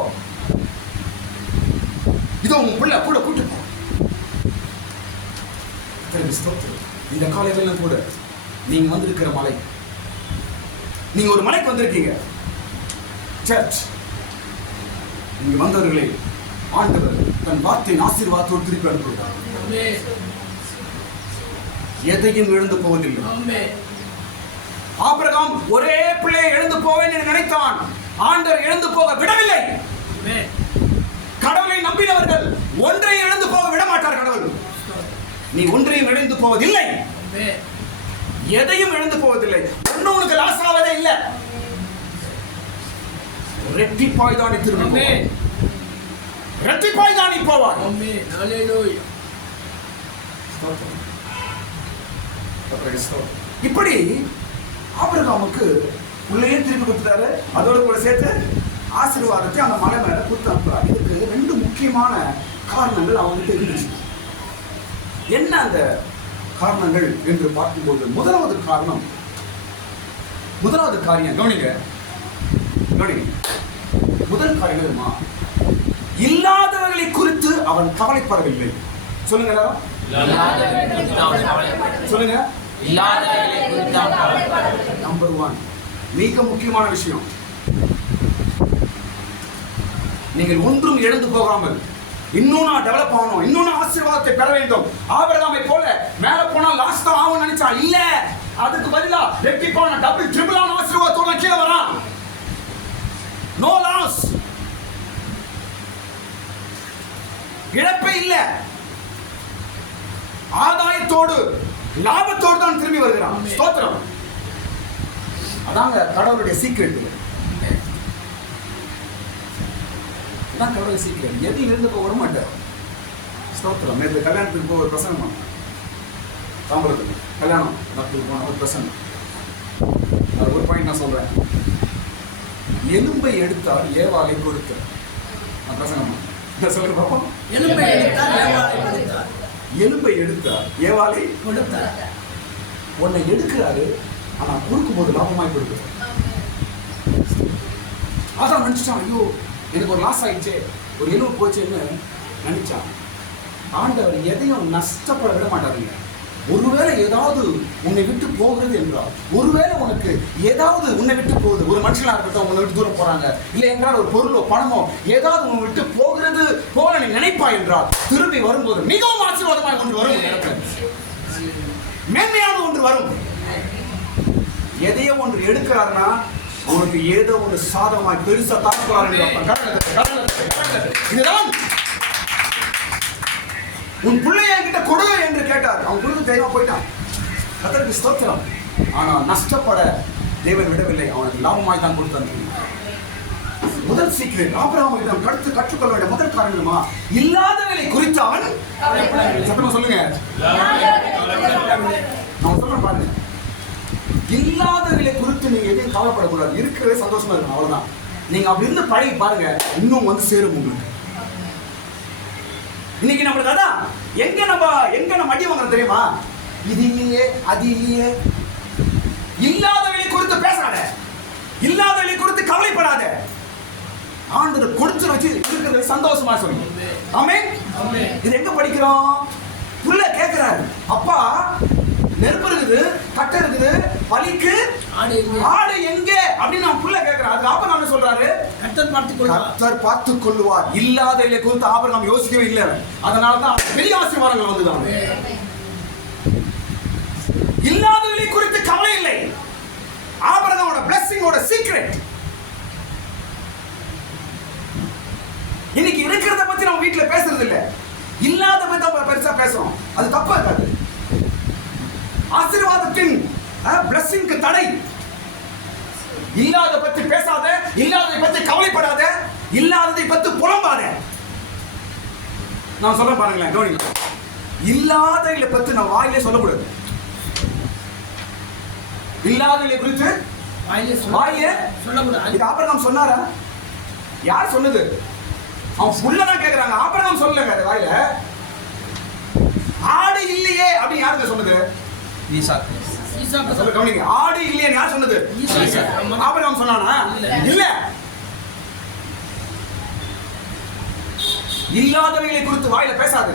இதோ உன் பிள்ளை கூட கூட்டு போ. ஸ்தோத்திரம். இந்த காலையில கூட நீங்க வந்திருக்கிற மலை, நீங்க ஒரு மலைக்கு வந்திருக்கீங்க. சர்ச், இங்க வந்தவர்களை ஆண்டவர் தன் வார்த்தையின் ஆசீர்வாதத்தோடு திருப்பி அனுப்புகிறார். எதையும் இழந்து போவதில்லை. ஆபிரகாம் ஒரே பிள்ளையை இழந்து போவேன் என்று நினைத்தான். ஆண்டவர் இழந்து போக விடவில்லை. கடவுளை நம்பினவர்கள் ஒன்றை இழந்து போக விட மாட்டார் கடவுள். நீ ஒன்றையும் இழந்து போவதில்லை, எதையும் இழந்து போவதில்லை. ஒன்னும் உனக்கு லாஸ் ஆவதே இல்லை. ரெட்டிப்பாய் தான் திரும்ப, ரெட்டிப்பாய் தான் போவார். இப்படி ஆபிரகாமுக்கு உள்ளே திருப்பி கொடுத்துட்டாரு. அதோடு கூட சேர்த்து ஆசீர்வாதத்தை அந்த மலை மேல கொடுத்து அனுப்புறாரு. இதுக்கு 2 முக்கியமான காரணங்கள் அவங்களுக்கு இருந்துச்சு. என்ன அந்த காரணங்கள் என்று பார்க்கும்போது, முதலாவது காரியம் கவனிங்க. முதல் காரியம் இல்லாதவர்களை குறித்து அவன் கவலைப்படவில்லை. சொல்லுங்க சொல்லுங்க. நம்பர் 1, மிக முக்கியமான விஷயம், நீங்கள் ஒன்றும் இழந்து போகாமல் இன்னும் நான் டெவலப் ஆகணும், இன்னும் நான் ஆசீர்வாதத்தை பெற வேண்டும். ஆபிரகாமை போல மேல போனா லாஸ்ட் தான் ஆகும் நினைச்சா இல்ல, அதுக்கு பதிலா ரெட்டிப்பான டபுள் ட்ரிபிளான ஆசீர்வாதத்தோட கீழே வரான். நோ லாஸ், இழப்பே இல்ல, ஆதாயத்தோடு லாபத்தோடு தான் திரும்பி வருகிறான். ஸ்தோத்திரம். அதாங்க கடவுளுடைய சீக்ரெட். தான் கடவுளுடைய சீக்ரெட். எதையும் இருந்து போக விட மாட்டார். ஸ்தோத்திரம். நேற்று கல்யாணத்துக்கு போக ஒரு பிரசங்கம் பண்ண, தாம்பரத்துக்கு கல்யாணம் நடத்துக்கு போன ஒரு பிரசங்கம். அது ஒரு பாயிண்ட் நான் சொல்றேன். எலும்பை எடுத்தால் ஏவாளை கொடுத்தார். நான் பிரசங்கம் பண்ண சொல்ற பாப்போம். எலும்பை எடுத்தார் ஏவாளை கொடுத்தார். உன்னை எடுக்கிறாரு, ஆனா கொடுக்கும் போது லாபமாய் கொடுக்கிறார். அதான் நினைச்சிட்டான், ஐயோ எனக்கு ஒரு லாஸ் ஆயிடுச்சு, ஒரு எலும்பு போச்சுன்னு நினைச்சான். ஆண்டவர் எதையும் நஷ்டப்பட விட மாட்டாருங்க. ஒருவேளை ஏதாவது உன்னை விட்டு போகிறது என்றால், ஒருவேளை உனக்கு ஏதாவது உன்னை விட்டு போகுது, ஒரு மனுஷனா இருக்கட்டும் உன்னை விட்டு தூரம் போறாங்க, இல்லை என்றால் ஒரு பொருளோ பணமோ ஏதாவது உன்னை விட்டு போகிறது போல நீ நினைப்பாய் என்றால், திரும்பி வரும்போது மிகவும் ஆசீர்வாதமாய் ஒன்று வரும். மேன்மையான ஒன்று வரும். எதையோ ஒன்று எடுக்கிறாருன்னா உனக்கு ஏதோ ஒன்று சாதகமாய் பெருசா தாக்குறாரு. இதுதான் உன் பிள்ளைய என்கிட்ட கொடு என்று கேட்டார். அவன் கொடுத்து தெய்வம் போயிட்டான். கர்த்தருக்கு ஸ்தோத்திரம். ஆனால் நஷ்டப்பட தேவன் விடவில்லை, அவனுக்கு லாபமாய் தான் கொடுத்தார். முதல் சீக்கிரம் ஆபிரகாமிடம் கற்றுக்கொள்ள வேண்டிய முதல் காரணமா, இல்லாதவர்களை குறித்து அவன் சத்தமா சொல்லுங்க. நான் சொல்றேன் பாருங்க, இல்லாதவர்களை குறித்து நீங்க எதையும் கவலைப்படக்கூடாது. இருக்கிறதே சந்தோஷமா இருக்கும், அவ்வளவுதான். நீங்க அப்படி இருந்து பழகி பாருங்க, இன்னும் வந்து சேரும் உங்களுக்கு. இன்னைக்கு நம்மளுக்கு அதான் எங்க நம்ம அடி வாங்குறோம் தெரியுமா? இது இல்லையே, அது இல்லையே. இல்லாதவர்களை குறித்து பேசாத, இல்லாதவர்களை குறித்து கவலைப்படாத. ஆண்டவர் கொடுத்து வச்சு இருக்கிறது சந்தோஷமா சொல்லு. ஆமென். இது எங்க படிக்கிறோம்? புள்ள கேட்கிறாரு, அப்பா நெருப்பு இருக்குது, கட்டை இருக்குது, பலிக்கு ஆடு எங்கே அப்படின்னு நான் புள்ள கேட்கிறேன். அது ஆபிரகாம் சொல்றாரு, கர்த்தர் பார்த்துக் கொள்ளுவார். இல்லாதவர்களை குறித்து ஆபிரகாம் யோசிக்கவே இல்லை. அதனாலதான் பெரிய ஆசீர்வாதங்கள் வந்துதான். இல்லாதவர்களை குறித்து கவலை இல்லை. ஆபிரகாமோட பிளெஸிங்கோட சீக்ரெட். இன்னைக்கு இருக்கிறத பத்தி நம்ம வீட்டுல பேசுறது இல்ல, இல்லாத பத்தி பெருசா பேசுறோம். அது தப்பா இருக்காது. ஆசீர்வாதத்தின் பிளெஸிங்க்கு தடை. இல்லாத பத்தி பேசாத, இல்லாததை பத்தி கவலைப்படாத, இல்லாததை பத்தி புலம்பாத. நான் சொல்ல பாருங்களேன், கவனிங்க. இல்லாததை பத்தி நான் வாயிலே சொல்லக்கூடாது. இல்லாததை குறித்து வாயிலே சொல்லக்கூடாது. இது ஆபிரகாம் சொன்னாரா? யார் சொன்னது? அவன் புள்ளதான் கேக்குறாங்க. ஆபிரகாம் சொல்லலங்க வாயில. ஆடு இல்லையே அப்படின்னு யாருங்க சொன்னது? ஈசாக்கு. சொல்ல கவனிங்க. ஆடு இல்லையே யார் சொன்னது? ஆபிரகாம் சொன்னானா? இல்ல. இல்லாதவைகளை குறித்து வாயில பேசாது.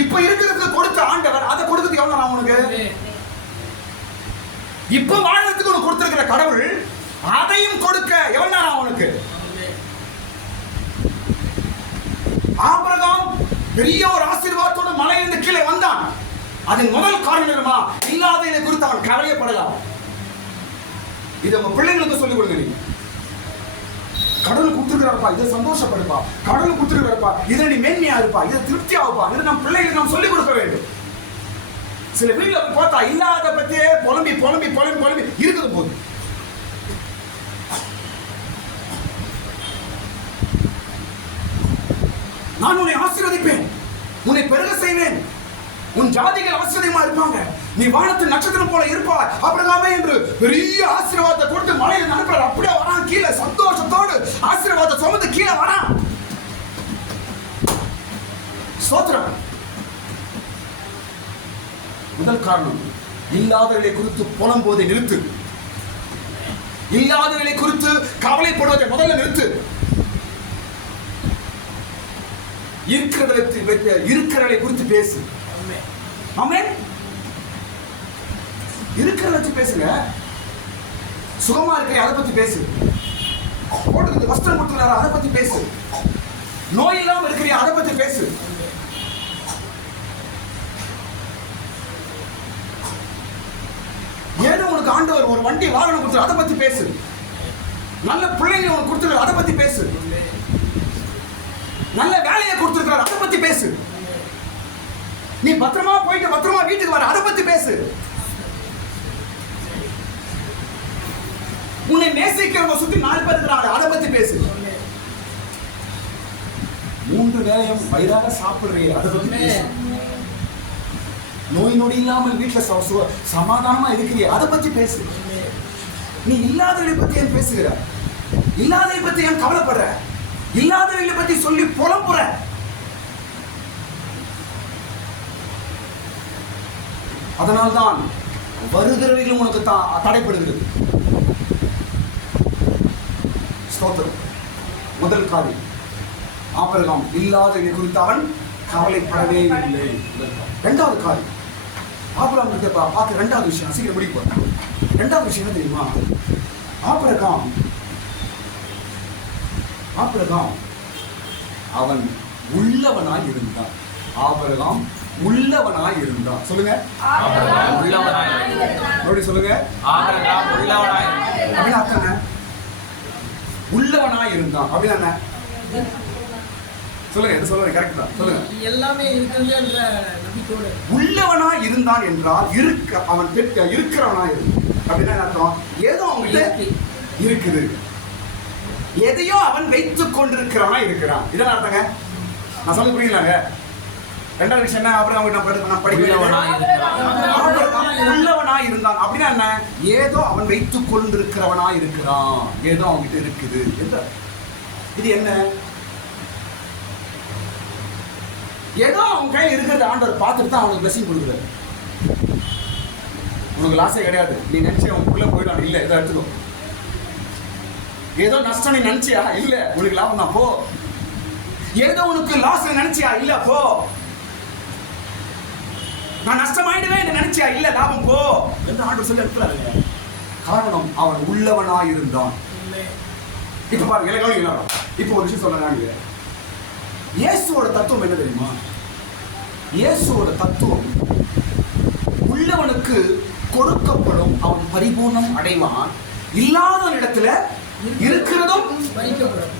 இப்ப இருக்கிறதுக்கு கொடுத்த ஆண்டவர் அதை கொடுத்தது எவ்வளவு நான் உனக்கு? இப்ப வாழ்றதுக்கு உனக்கு கொடுத்திருக்கிற கடவுள் அதையும் கொடுக்க எவ்வளவு நேரம் உனக்கு? ஆபிரகாம் பெரிய ஒரு ஆசீர்வாதத்தோட மலையிலிருந்து கீழே வந்தான். அதன் முதல் காரணமா இல்லாததை குறித்து அவன் கவலையப்படலாம். இதை உங்க பிள்ளைங்களுக்கு சொல்லிக் கொடுங்க. நீ கடவுள் கொடுத்துருக்கிறப்பா, இதை சந்தோஷப்படுப்பா. கடவுள் கொடுத்துருக்கிறப்பா, இதை நீ மேன்மையா இருப்பா, இதை திருப்தியாகுப்பா. இதை நம்ம பிள்ளைகளுக்கு நாம் சொல்லிக் கொடுக்க வேண்டும். சில வீட்டுல பார்த்தா இல்லாத பத்தியே புலம்பி புலம்பி புலம்பி புலம்பி இருக்குது போது. நான் உன்னை ஆசீர்வதிப்பேன், உன்னை பெருக செய்வேன், உன் ஜாதிகள் ஆசீர்வாதமா இருப்பாங்க, நீ வானத்து நட்சத்திரம் போல இருப்பாய் ஆபிரகாமே என்று பெரிய ஆசீர்வாதத்தை கொடுத்து மலையில அனுப்புறார். அப்படியே வரான் கீழே, சந்தோஷத்தோடு ஆசீர்வாதத்தை சுமந்து கீழே வரான். ஸ்தோத்திரம். முதல் காரணம், இல்லாதவர்களை குறித்து புலம்போதை நிறுத்து. இல்லாதவர்களை குறித்து கவலைப்படுவதை முதல்ல நிறுத்து. இருக்கிறவர்களை குறித்து பேசு. ஆமென். இருக்கிறத வச்சு பேசுங்க. சுகமா இருக்க அதை பத்தி பேசு. போட்டுக்கிறது வஸ்திரம் கொடுத்துறாரு அதை பத்தி பேசு. நோய் இல்லாம இருக்கிறியா அதை பத்தி பேசு. ஏதோ உனக்கு ஆண்டவர் ஒரு வண்டி வாகனம் கொடுத்து அதை பத்தி பேசு. நல்ல பிள்ளைங்க உனக்கு கொடுத்துருக்காரு அதை பத்தி பேசு. நல்ல வேலையை கொடுத்திருக்கிறார் அதை பத்தி பேசு. நீ பத்திரமா போயிட்டு பத்திரமா வீட்டுக்கு வர அதை பத்தி பேசு. உன்னை நேசிக்கிறவங்க சுத்தி 4 பேர் இருக்கிறாங்க அதை பத்தி பேசு. 3 வேளையும் வயிறார சாப்பிடுறீங்க அதை பத்தி பேசு. நோய் நொடி இல்லாமல் வீட்டுல சமாதானமா இருக்கிறீங்க அதை பத்தி பேசு. நீ இல்லாதவரை பத்தி ஏன் பேசுகிற? இல்லாதவரை பத்தி ஏன் கவலைப்படுற? இல்லாதவர்களை பத்தி சொல்லி புலம்புற. அதனால்தான் வருகிறவர்களும் உனக்கு தடைப்படுகிறது. ஸ்தோத்திரம். முதல் காரியம், ஆபிரகாம் இல்லாதவர்களை குறித்து அவன் கவலைப்படவே இல்லை. இரண்டாவது காரியம் ஆபிரகாம் கிட்ட பார்த்து இரண்டாவது விஷயம் சீக்கிரம் முடிக்க போறேன். இரண்டாவது விஷயம் என்ன தெரியுமா? ஆபிரகாம் அவன் உள்ளவனாய் இருந்தான். ஆபிரகாம் உள்ளவனாய் இருந்தான். சொல்லுங்க, அப்படி சொல்லுங்க. அப்படின்னு அர்த்தம் உள்ளவனாய் இருந்தான் அப்படின்னா சொல்லுங்க, என்ன சொல்லுங்க, கரெக்ட் தான், சொல்லுங்க. எல்லாமே இருக்குதுன்ற நம்பிக்கையோட உள்ளவனாய் இருந்தான் என்றால் அவன் இருக்கிறவனாய் இருந்தான் அப்படின்னா அர்த்தம் ஏதோ அவன்கிட்ட இருக்குது, எதையோ அவன் வைத்துக் கொண்டிருக்கிறவனா இருக்கிறான். இதான் அர்த்தங்க. நான் சொல்ல புரியுங்களாங்க? ரெண்டாவது விஷயம் என்ன? அப்புறம் அவங்க உள்ளவனா இருந்தான் அப்படின்னா என்ன? ஏதோ அவன் வைத்துக் கொண்டிருக்கிறவனா இருக்கிறான், ஏதோ அவன்கிட்ட இருக்குது. இது என்ன? ஏதோ அவன் கையில் இருக்கிறது ஆண்டவர் பார்த்துட்டு தான் அவனுக்கு பிளஸிங் கொடுக்குறாரு. உனக்கு லாஸே கிடையாது, நீ நினைச்ச உனக்குள்ள போயிடும். இல்லை, இதை எடுத்துக்கோ. ஏதோ நஷ்டம் நீ நினைச்சியா? இல்ல, உனக்கு லாபம் தான், போ. ஏதோ உனக்கு லாஸ் நினைச்சியா? இல்ல, போ. நான் நஷ்டமாயிடுவேன் நினைச்சியா? இல்ல, லாபம், போ என்று ஆண்டவர் சொல்லி அனுப்புறாரு. காரணம் அவன் உள்ளவனா இருந்தான். இப்ப பாருங்க, கவனிங்களா? இப்ப ஒரு விஷயம் சொல்றாங்க. இயேசுவோட தத்துவம் என்ன தெரியுமா? இயேசுவோட தத்துவம் உள்ளவனுக்கு கொடுக்கப்படும், அவன் பரிபூர்ணம் அடைவான். இல்லாத இடத்துல இருக்கிறதும் பறிக்கப்படும்.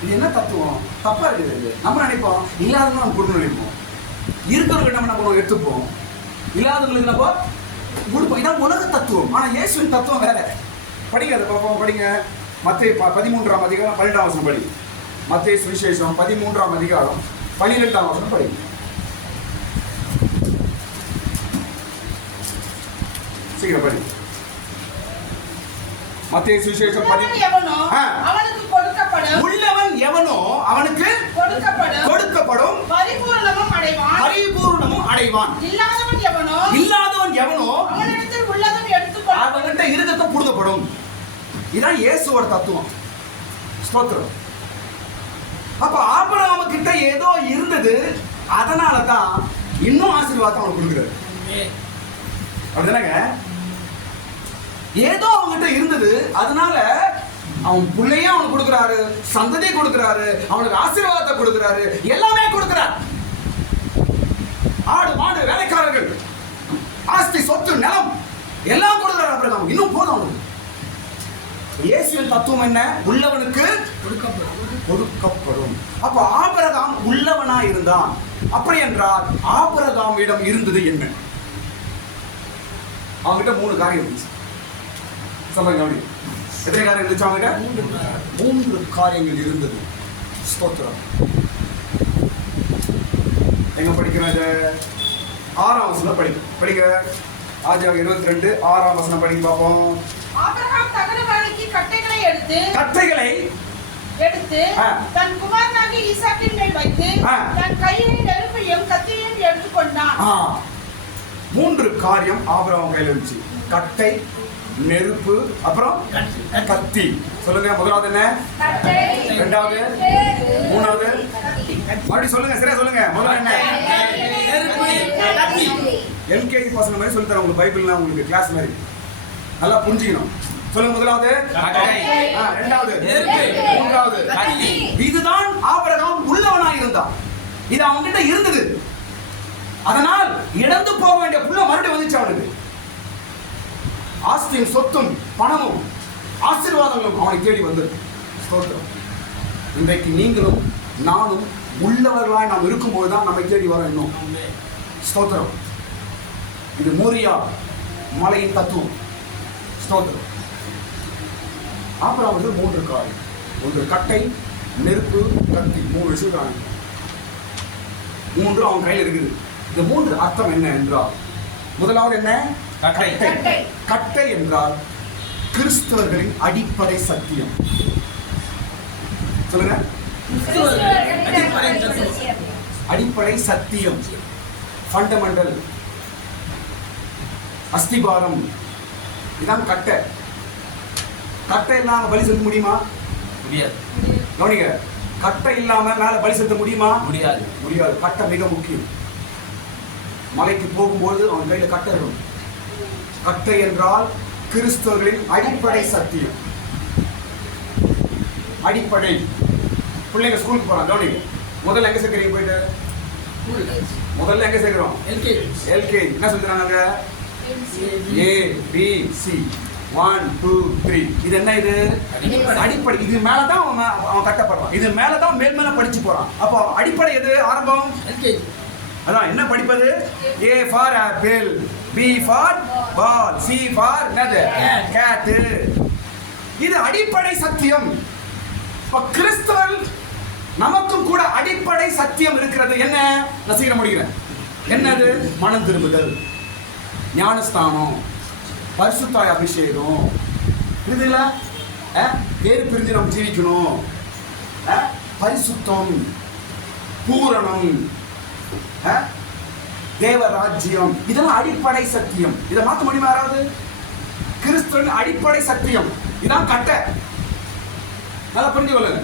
இது என்ன தத்துவம்? தப்பா இருக்குது. நம்ம நினைப்போம் இல்லாதவங்க நம்ம கொடுக்கணும் நினைப்போம், இருக்கிறவங்க நம்ம எடுத்துப்போம், இல்லாதவங்களுக்கு நம்ம கொடுப்போம். இதான் உலக தத்துவம். ஆனா இயேசுவின் தத்துவம் வேற. படிங்க, அதை பார்ப்போம். படிங்க, மத்தேயு 13ஆம் அதிகாரம் 12ஆம் வசனம் படி. மத்தேயு சுவிசேஷம் 13ஆம் அதிகாரம் 12ஆம் வசனம் படி. சீக்கிரம் படி. மத்தேயு சுவிசேஷம் அவனுக்கு கொடுக்கப்படும், உள்ளவன் எவனோ அவனுக்கு கொடுக்கப்படும், பரிபூரணமும் அடைவான். இல்லாதவன் எவனோ அவனிடத்தில் உள்ளதும் எடுத்துக்கொள்ளும், அவன்கிட்ட இருக்கிறத புடுங்கப்படும். இதான் இயேசுவோட தத்துவம். ஸ்தோத்திரம். அப்ப ஆபிரகாம் கிட்ட ஏதோ இருந்தது, அதனாலதான் இன்னும் ஆசீர்வாதம் அவனுக்கு கொடுக்குறாரு. அப்படிதானங்க? ஏதோ அவன்கிட்ட இருந்தது, அதனால அவன் பிள்ளையும் அவனுக்கு கொடுக்குறாரு, சந்ததியை கொடுக்குறாரு, அவனுக்கு ஆசீர்வாதத்தை கொடுக்குறாரு, எல்லாமே கொடுக்குறாரு. ஆடு மாடு வேலைக்காரர்கள், ஆஸ்தி சொத்து நிலம் எல்லாம் கொடுக்குறாரு ஆபிரகாம். இன்னும் போதும் அவனுக்கு. இயேசுவின் தத்துவம் என்ன? உள்ளவனுக்கு கொடுக்கப்படும். அப்ப ஆபிரகாம் உள்ளவனா இருந்தான். அப்படி என்றால் ஆபிரகாமிடம் இருந்தது என்ன? அவன்கிட்ட 3 காரியம் இருந்துச்சு. சொல்லுங்க, எத்தனை காரியம் இருந்துச்சு அவன்கிட்ட? 3 காரியங்கள் இருந்தது. ஸ்தோத்திரம். எங்க படிக்கிறாங்க? 6ஆம் வசனம் படிங்க. ஆதியாகமம் 22 6ஆம் வசனம் படிங்க பார்ப்போம். ஆபிரகாம் தகன வேலைக்கு கட்டைகளை எடுத்து தன் குமாரனாகிய ஈசாக்கின் மேல் வைத்து தன் கையை நெருப்பையும் கத்தியையும் எடுத்துக்கொண்டான். 3 காரியம் ஆபிரகாம் கையில் இருந்துச்சு. கட்டை, நெருப்பு, அப்புறம் கத்தி. சொல்லுங்க, முதலாவது என்ன? இரண்டாவது, மூணாவது, மறுபடியும் சொல்லுங்க, சரியா சொல்லுங்க. முதல்ல என்ன? எல்கேஜி பசங்க மாதிரி சொல்லி தரேன் உங்களுக்கு. பைபிள்லாம் உங்களுக்கு கிளாஸ் மாதிரி நல்லா புரிஞ்சுக்கணும். சொல்லுங்க, முதலாவது, இரண்டாவது, மூன்றாவது. இதுதான் ஆபிரகாம் உள்ளவனாக இருந்தான். இது அவன்கிட்ட இருந்தது. அதனால் இழந்து போக வேண்டிய புள்ள மறுபடியும் வந்துச்சு அவனுக்கு. ஆஸ்தியும் சொத்தும் பணமும் ஆசீர்வாதங்களும் அவனை தேடி வந்தது. ஸ்தோத்திரம். இன்றைக்கு நீங்களும் நானும் உள்ளவர்களாய் நாம் இருக்கும்போது தான் நம்மை தேடி வர இன்னும். ஸ்தோத்திரம். இது மோரியா மலையின் தத்துவம். ஸ்தோத்திரம். அப்புறம் வந்து 3 காரியம். ஒன்று கட்டை, நெருப்பு, கத்தி. 3 விஷயம் 3 அவன் கையில் இருக்குது. இந்த 3 அர்த்தம் என்ன என்றால், முதலாவது என்ன? கட்டை என்றால் கிறிஸ்தவர்களின் அடிப்படை சத்தியம். சொல்லுங்க, அடிப்படை சத்தியம், ஃபண்டமெண்டல், அஸ்திபாரம். இதான் கட்டை. கட்டை இல்லாம பலி செலுத்த முடியுமா? முடியாது. கவனிங்க, கட்டை இல்லாம மேல பலி செலுத்த முடியுமா? முடியாது. முடியாது. கட்டை மிக முக்கியம். மலைக்கு போகும்போது அவன் கையில கட்டை இருக்கும். கட்டை என்றால் கிறிஸ்தவர்களின் அடிப்படை சத்தியம். அடிப்படை. பிள்ளைங்க ஸ்கூலுக்கு போறாங்க, கவனிங்க. முதல்ல எங்க சேர்க்கிறீங்க? போயிட்டு முதல்ல எங்க சேர்க்கிறோம்? எல்கேஜி. என்ன சொல்றாங்க? ஏ பி சி 1 2 3. இது என்ன? இது அடிப்படை. இது மேலதான் அவன் கட்டப்படுறான். இது மேலதான் மேல்மேல படிச்சு போறான். அப்போ அடிப்படை எது? ஆரம்பம் எல்கேஜி. அதான் என்ன படிப்பது? A for apple, B for ball, C for என்னது? cat. இது அடிப்படை சத்தியம். இப்ப கிறிஸ்தவர்கள் நமக்கும் கூட அடிப்படை சத்தியம் இருக்கிறது. என்ன? நான் சீக்கிரம் முடிக்கிறேன். என்னது? மனம் திரும்புதல், ஞானஸ்தானம், பரிசுத்தாய் அபிஷேகம். புரியுதுங்களா? வேறு பிரிஞ்சு நம்ம ஜீவிக்கணும். பரிசுத்தம், பூரணம், தேவராஜ்யம், இதெல்லாம் அடிப்படை சத்தியம். இதை மாற்ற முடியுமா யாராவது? கிறிஸ்துவின் அடிப்படை சத்தியம் இதான் கட்டை. நல்லா புரிஞ்சு கொள்ளுங்க.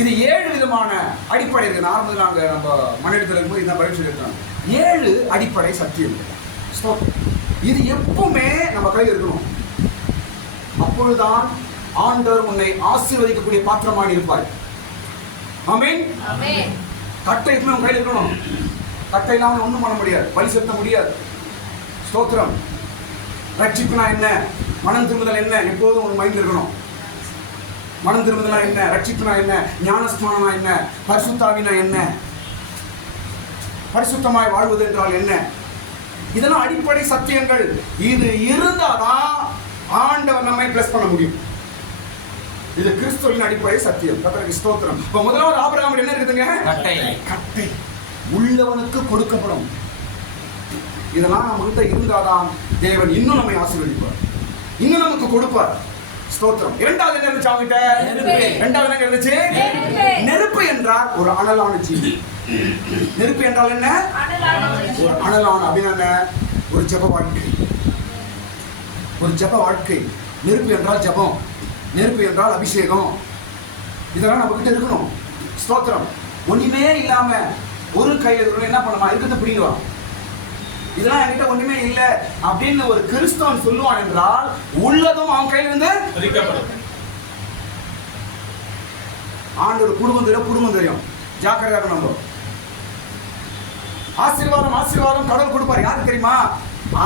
இது 7 விதமான அடிப்படை இருக்கு. நார்மல் நாங்க நம்ம மனிதத்தில் இருக்கும்போது இதான் பயிற்சி எடுக்கிறோம். 7 அடிப்படை சத்தியம். இது எப்பவுமே நம்ம கையில் இருக்கணும். அப்பொழுதுதான் ஆண்டவர் உன்னை ஆசீர்வதிக்கக்கூடிய பாத்திரமாக இருப்பார். ஆமென். கட்டை எப்பவுமே உங்க கையில் இருக்கணும். கட்டை இல்லாமல் ஒன்றும் பண்ண முடியாது, பலி செலுத்த முடியாது. ஸ்தோத்திரம். ரட்சிப்புனா என்ன? மனம் திரும்புதல் என்ன? எப்போதும் உங்க மைண்ட்ல இருக்கணும். மனம் திரும்புதலா என்ன? ரட்சிப்புனா என்ன? ஞானஸ்தானம்னா என்ன? பரிசுத்தாவினா என்ன? பரிசுத்தமாய் வாழ்வது என்றால் என்ன? இதெல்லாம் அடிப்படை சத்தியங்கள். இது இருந்தாதான் ஆண்டவர் நம்மை பிளஸ் பண்ண முடியும். இது கிறிஸ்துவின் அடிப்படை சத்தியம். கர்த்தருக்கு ஸ்தோத்திரம். இப்ப முதலாவது ஆபிரகாம் என்ன இருக்குதுங்க? கட்டை. கட்டை உள்ளவனுக்கு கொடுக்கப்படும். இதெல்லாம் நம்ம கிட்ட இருந்தாதான் தேவன் இன்னும் நம்மை ஆசீர்வதிப்பார், இன்னும் நமக்கு கொடுப்பார். ஸ்தோத்திரம். இரண்டாவது என்ன இருந்துச்சு அவங்கிட்ட? இரண்டாவது என்ன இருந்துச்சு? நெருப்பு என்றால் ஒரு அனலான ஜீவி. நெருப்பு என்றால் என்ன? ஒரு அனலான அபிநன ஒரு ஜெப வாழ்க்கை. ஒரு ஜெப வாழ்க்கை. நெருப்பு என்றால் ஜெபம், நெருப்பு என்றால் அபிஷேகம். இதெல்லாம் நம்ம கிட்ட இருக்கணும். ஸ்தோத்திரம். ஒண்ணுமே இல்லாம ஒரு கையில என்ன பண்ணுமா? இருக்கிறது பிடிக்குவான். இதெல்லாம் என்கிட்ட ஒண்ணுமே இல்லை அப்படின்னு ஒரு கிறிஸ்தவன் சொல்லுவான் என்றால் உள்ளதும் அவன் கையிலிருந்து ஆண்டவர் குடும்பம் தெரியும். ஜாக்கிரதையாக நம்ம ஆசீர்வாதம் கடவுள் கொடுப்பார். யாருக்கு தெரியுமா?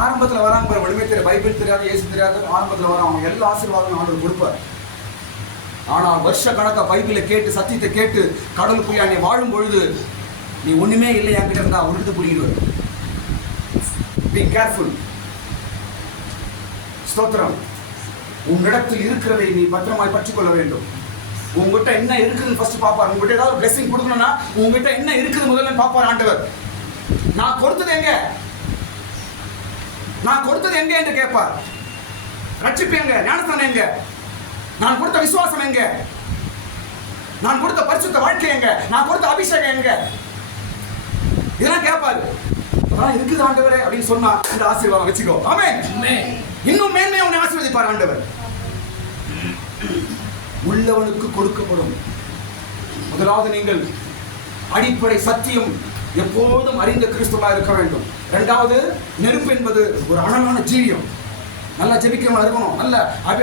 ஆரம்பத்தில் வராங்க பாரு, ஒண்ணுமே தெரியாது, பைபிள் தெரியாது, இயேசு தெரியாது. ஆரம்பத்தில் வர அவங்க எல்லா ஆசீர்வாதமும் ஆண்டவர் கொடுப்பார். ஆனால் வருஷ கணக்கா பைபிளை கேட்டு சத்தியத்தை கேட்டு கடவுளுக்குள்ளே நீ வாழும் பொழுது நீ ஒண்ணுமே இல்லை என்கிட்ட இருந்தா உருட்டு புரியுது. Be careful. ஸ்தோத்திரம். உன்னிடத்தில் இருக்கிறதை நீ பத்திரமாய் பற்றிக் கொள்ள வேண்டும். உங்ககிட்ட என்ன இருக்குதுன்னு ஃபர்ஸ்ட் பாப்பார். உங்ககிட்ட ஏதாவது பிளெஸிங் கொடுக்கணும்னா உங்ககிட்ட என்ன இருக்குது முதல்ல பாப்பார் ஆண்டவர். நான் கொடுத்தது எங்க? நான் கொடுத்தது எங்க என்று கேட்பார். ரட்சிப்பு எங்க? ஞானஸ்தானம் எங்க? நான் கொடுத்த விசுவாசம் எங்க? நான் கொடுத்த பரிசுத்த வாழ்க்கை எங்க? நான் கொடுத்த அபிஷேகம் எங்க? இதெல்லாம் கேட்பாரு. அதான் இருக்குது ஆண்டவரே அப்படின்னு சொன்னா இந்த ஆசீர்வாதம் வச்சுக்கோ. ஆமென். இன்னும் மேன்மையா உன்னை ஆசீர்வதிப்பார் ஆண்டவர். உள்ளவனுக்கு கொடுக்கப்படும். முதலாவது நீங்கள் அடிப்படை சத்தியம் எப்போதும் அறிந்த கிறிஸ்துவா இருக்க வேண்டும். இரண்டாவது, நெருப்பு என்பது ஒரு அனலான ஜீவியம். நல்லா ஜெபிக்கிறவங்களா இருக்கணும், நல்ல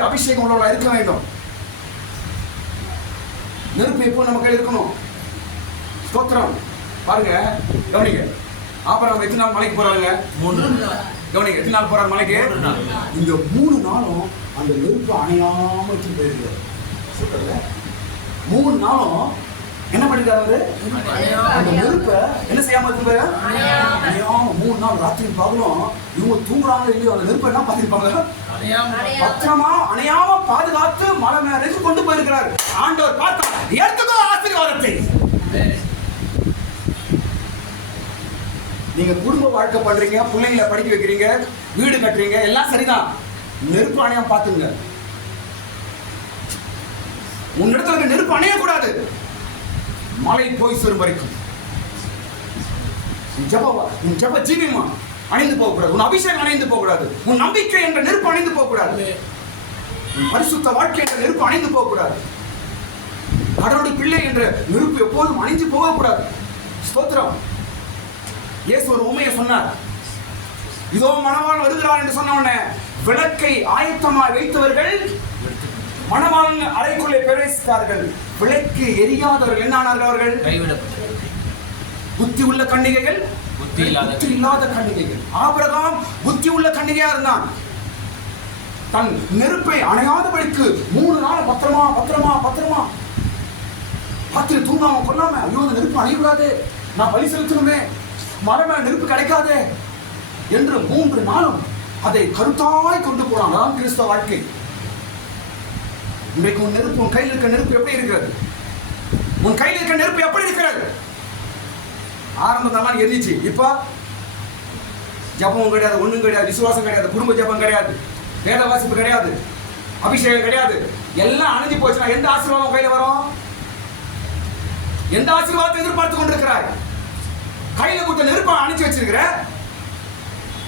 அபிஷேகம் உள்ளவங்களா இருக்க வேண்டும். நெருப்பு எப்போ நம்ம கையில் இருக்கணும். ஸ்தோத்திரம். பாருங்க, கவனிங்க. ஆபிரகாம் எத்தனை நாள் மலைக்கு போறாங்க? 3 நாள். கவனிங்க, எத்தனை நாள் போறாங்க மலைக்கு? 3 நாள். இந்த 3 நாளும் அந்த நெருப்பு அணையாம வச்சு போயிருக்காரு. 3 நாளும் என்ன பண்ணிருக்காரு? அந்த நெருப்பை என்ன செய்யாம இருக்கு? அணையாம 3 நாள் ராத்திரி பகலும் இவங்க தூங்குறாங்க இல்லையோ அந்த நெருப்பை என்ன பண்ணிருப்பாங்க? பத்திரமா அணையாம பாதுகாத்து மலை மேலே கொண்டு போயிருக்கிறாரு. ஆண்டவர் பார்த்தா எடுத்துக்கோ ஆசீர்வாதத்தை. நீங்க குடும்ப வாழ்க்கை பண்றீங்க, பிள்ளைங்களை படிக்க வைக்கிறீங்க, வீடு கட்டுறீங்க, எல்லாம் சரிதான். நெருப்பு அணையாம பாத்துங்க. உன்னிடத்துல நெருப்பு அணையக்கூடாது. மழை போய் சேரும் வரைக்கும் உன் ஜெப ஜீவியமா அணைந்து போகக்கூடாது. உன் அபிஷேகம் அணைந்து போகக்கூடாது. உன் நம்பிக்கை என்ற நெருப்பு அணைந்து போகக்கூடாது. உன் பரிசுத்த வாழ்க்கை என்ற நெருப்பு அணைந்து போகக்கூடாது. கடவுளுடைய பிள்ளை என்ற நெருப்பு எப்போதும் அணிஞ்சு போகக்கூடாது. ஸ்தோத்திரம். இயேசு ஒரு உண்மையை சொன்னார். இதோ மணவாளன் வருகிறார் என்று சொன்ன உடனே விளக்கை ஆயத்தமாய் வைத்தவர்கள் மணவாளன் அறைக்குள்ளே பிரவேசித்தார்கள். விளக்கு எரியாதவர்கள் என்ன ஆனார்கள்? அவர்கள் புத்தி உள்ள கன்னிகைகள், புத்தி இல்லாத கன்னிகைகள். ஆபிரகாம் புத்தி உள்ள கன்னிகையா இருந்தான். தன் நெருப்பை அணையாதபடிக்கு 3 நாள் பத்திரமா ராத்திரி தூங்காம கொள்ளாம, ஐயோ அந்த நெருப்பு அணையக்கூடாது, நான் பலி செலுத்தணுமே, மரமே நெருப்பு கிடைக்காதே என்று 3 நாளும் அதை கருத்தாய் கொண்டு போனான். அதான் கிறிஸ்தவ வாழ்க்கை. இன்றைக்கு உன் நெருப்பு, உன் கையில் இருக்க நெருப்பு எப்படி இருக்கிறது? உன் கையில் இருக்க நெருப்பு எப்படி இருக்கிறது? ஆரம்பத்தான் எரிச்சு, இப்ப ஜபமும் கிடையாது, ஒண்ணும் கிடையாது, விசுவாசம் கிடையாது, குடும்ப ஜபம் கிடையாது, வேத வாசிப்பு கிடையாது, அபிஷேகம் கிடையாது, எல்லாம் அணைஞ்சு போச்சுன்னா எந்த ஆசீர்வாதம் கையில வரும்? எந்த ஆசீர்வாதத்தை எதிர்பார்த்து கொண்டிருக்கிறாய்? கையில கொடுத்த நெருப்பை அணைச்சு வச்சிருக்கிற,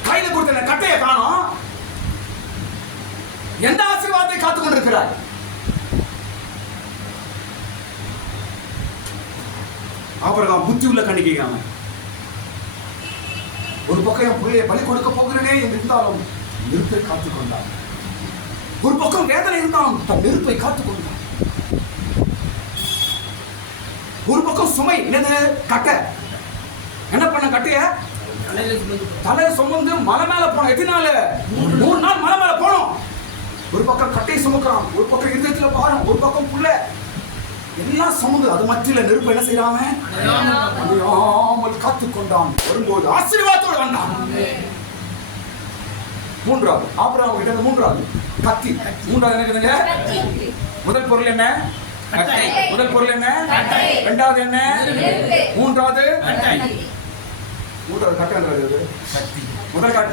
கையில கொடுத்த கட்டையை காணோம், எந்த ஆசீர்வாதத்தை காத்துக் கொண்டிருக்கிறாய்? ஆபிரகாம் புத்தி உள்ள கன்னிகையாம, ஒரு பக்கம் என் பிள்ளையை பலி கொடுக்க போகிறேனே என்று இருந்தாலும் நெருப்பை காத்துக் கொண்டார். ஒரு பக்கம் வேதனை இருந்தாலும் தன் நெருப்பை காத்துக் கொண்டார். ஒரு பக்கம் சுமை என்னது? கட்டை. என்ன பண்ண? கட்டைய தலையை சுமந்து மலை மேல போனோம். எத்தனை நாள்? 3 நாள் மலை மேல போனோம். ஒரு பக்கம் கட்டையை சுமக்கிறான், ஒரு பக்கம் இருதயத்துல பாரம், ஒரு பக்கம் புள்ள, எல்லாம் சுமந்து அது மத்தியில நெருப்பு என்ன செய்யறாம அணையாமல் காத்துக் கொண்டான். வரும்போது ஆசீர்வாதத்தோடு வந்தான். 3வது ஆபிரகாம் கிட்ட 3வது கத்தி. 3வது என்னதுங்க? முதல் பொருள் என்ன? கட்டை. முதல் பொருள் என்ன? இரண்டாவது என்ன? மூன்றாவது கட்டை.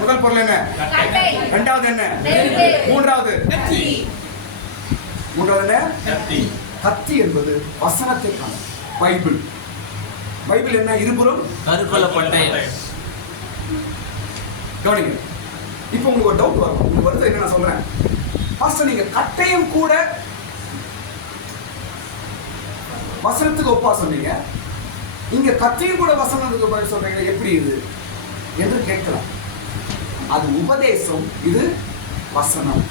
முதல் பொருள் என்ன? இரண்டாவது என்ன? மூன்றாவது என்ன? கத்தி என்பது வசனத்தை காணும். பைபிள். பைபிள் என்ன? இருபுறம் கருக்கொள்ளப்பட்ட. கவனிங்க. இப்போ உங்களுக்கு ஒரு டவுட் வரும். உங்களுக்கு வருது என்ன நான் சொல்றேன்? பாஸ்டர், நீங்க கட்டையும் கூட வசனத்துக்கு ஒப்பா சொன்னீங்க, இங்க கத்தியும் கூட வசனத்துக்கு பதில் சொல்றீங்க, எப்படி இது என்று கேட்கலாம். அது உபதேசம், இது வசனம்.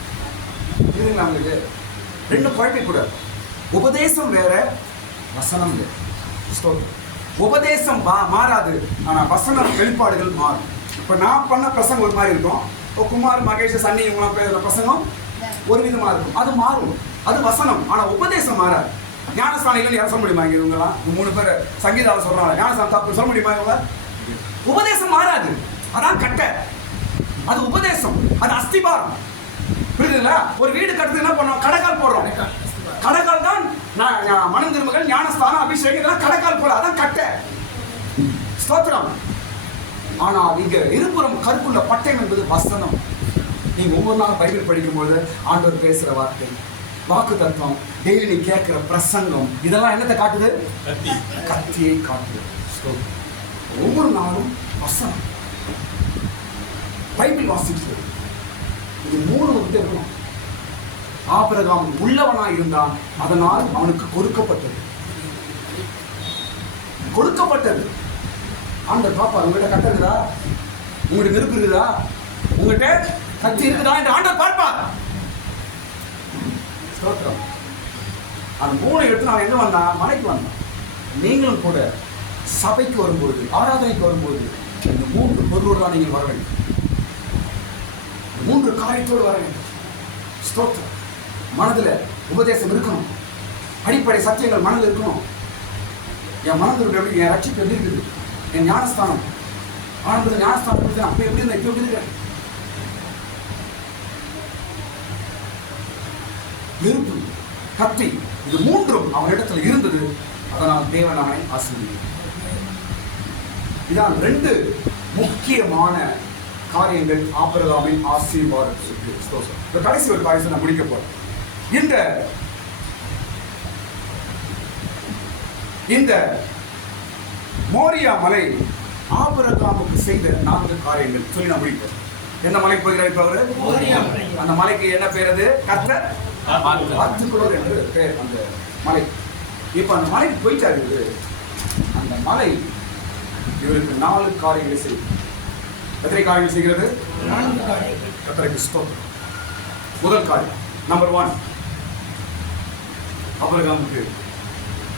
இதுங்களா உங்களுக்கு? ரெண்டும் குழப்பிக்கூடாது. உபதேசம் வேற, வசனம் வேற. உபதேசம் மாறாது, ஆனா வசனம் வெளிப்பாடுகள் மாறும். இப்ப நான் பண்ண பிரசங்கம் ஒரு மாதிரி இருக்கும், குமார், மகேஷ், சன்னி இவங்களாம் பேசுற பிரசங்கம் ஒரு விதமா இருக்கும், அது மாறும், அது வசனம். ஆனா உபதேசம் மாறாது. ஞானஸ்தானிகள் யாரும் சொல்ல முடியுமா? இங்க இவங்கலாம் 3 பேர் சங்கீதாவில் சொல்றாங்க, ஞானஸ்தானம் தப்பு சொல்ல முடியுமா? இவங்க உபதேசம் மாறாது, அதான் கட்டை, அது உபதேசம், அது அஸ்திபாரம். புரியுதுங்களா? ஒரு வீடு கட்டுறது என்ன பண்ணோம்? கடைக்கால் போடுறோம். கடைக்கால் தான் மனம் திரும்புகள், ஞானஸ்தானம், அபிஷேகம், இதெல்லாம் கடைக்கால் போல, அதான் கட்டை. ஸ்தோத்திரம். ஆனால் இங்க இருபுறம் கருப்புள்ள பட்டயம் என்பது வசனம். நீங்க ஒவ்வொரு நாளும் பைபிள் படிக்கும்போது ஆண்டவர் பேசுற வார்த்தை, வாக்கு தத்துவம், டெய்லி நீ கேட்கிற பிரசங்கம், இதெல்லாம் என்னத்தை காட்டுது? கத்தியை காட்டுது. ஒவ்வொரு நாளும் வசனம், பைபிள் வாசிக்கிறது. இது 3 வந்து இருக்கணும். ஆபிரகாம் உள்ளவனாய் இருந்தான், அதனால் அவனுக்கு கொடுக்கப்பட்டது. ஆண்டவர் பாப்பா, உங்ககிட்ட கட்டை இருக்குதா? உங்ககிட்ட நெருப்பு இருக்குதா? உங்ககிட்ட கத்தி இருக்குதா என்று ஆண்டவர் பார்ப்பார். அந்த 3 எடுத்து நான் எங்க வந்தான்? மலைக்கு வந்தான். நீங்களும் கூட சபைக்கு வரும்போது, ஆராதனைக்கு வரும்போது இந்த 3 பொருளோடு தான் நீங்கள் வர வேண்டும். 3 காரியத்தோடு வர வேண்டும். ஸ்தோத்திரம். மனதில் உபதேசம் இருக்கணும், அடிப்படை சத்தியங்கள் மனதில் இருக்கணும். என் மனதில் எப்படி, என் ரட்சிப்பு எப்படி இருக்குது, என் ஞானஸ்தானம், ஆனந்தத்தில் ஞானஸ்தானம் அப்போ எப்படி இருந்தா இப்போ எப்படி இருக்கிறேன்? நெருப்பு, கத்தி, இது 3ம் அவனிடத்தில் இருந்தது. அதனால் தேவன் அவனை ஆசீர்வதித்தார். இதான் 2 முக்கியமான காரியங்கள் ஆபிரகாமின் ஆசீர்வாதத்திற்கு. இந்த கடைசி ஒரு காரியத்தை நான் முடிக்க போறேன். இந்த மோரியா மலை ஆபிரகாமுக்கு செய்த 4 காரியங்கள் சொல்லி நான் முடிப்பேன். எந்த மலைக்கு போகிறார் இப்ப அவரு? அந்த மலைக்கு என்ன பேர்? அது கர்த்தர் வார்த்துக்குள்ளோர் என்று பேர் அந்த மலை. இப்ப அந்த மலைக்கு போயிட்டாரு இவரு. அந்த மலை இவருக்கு 4 காரியங்களை செய்யும். எத்தனை காரியங்கள் செய்கிறது? 4 காரியங்கள். கர்த்தருக்கு ஸ்தோத்திரம். முதல் காரியம் நம்பர் 1, ஆபிரகாமுக்கு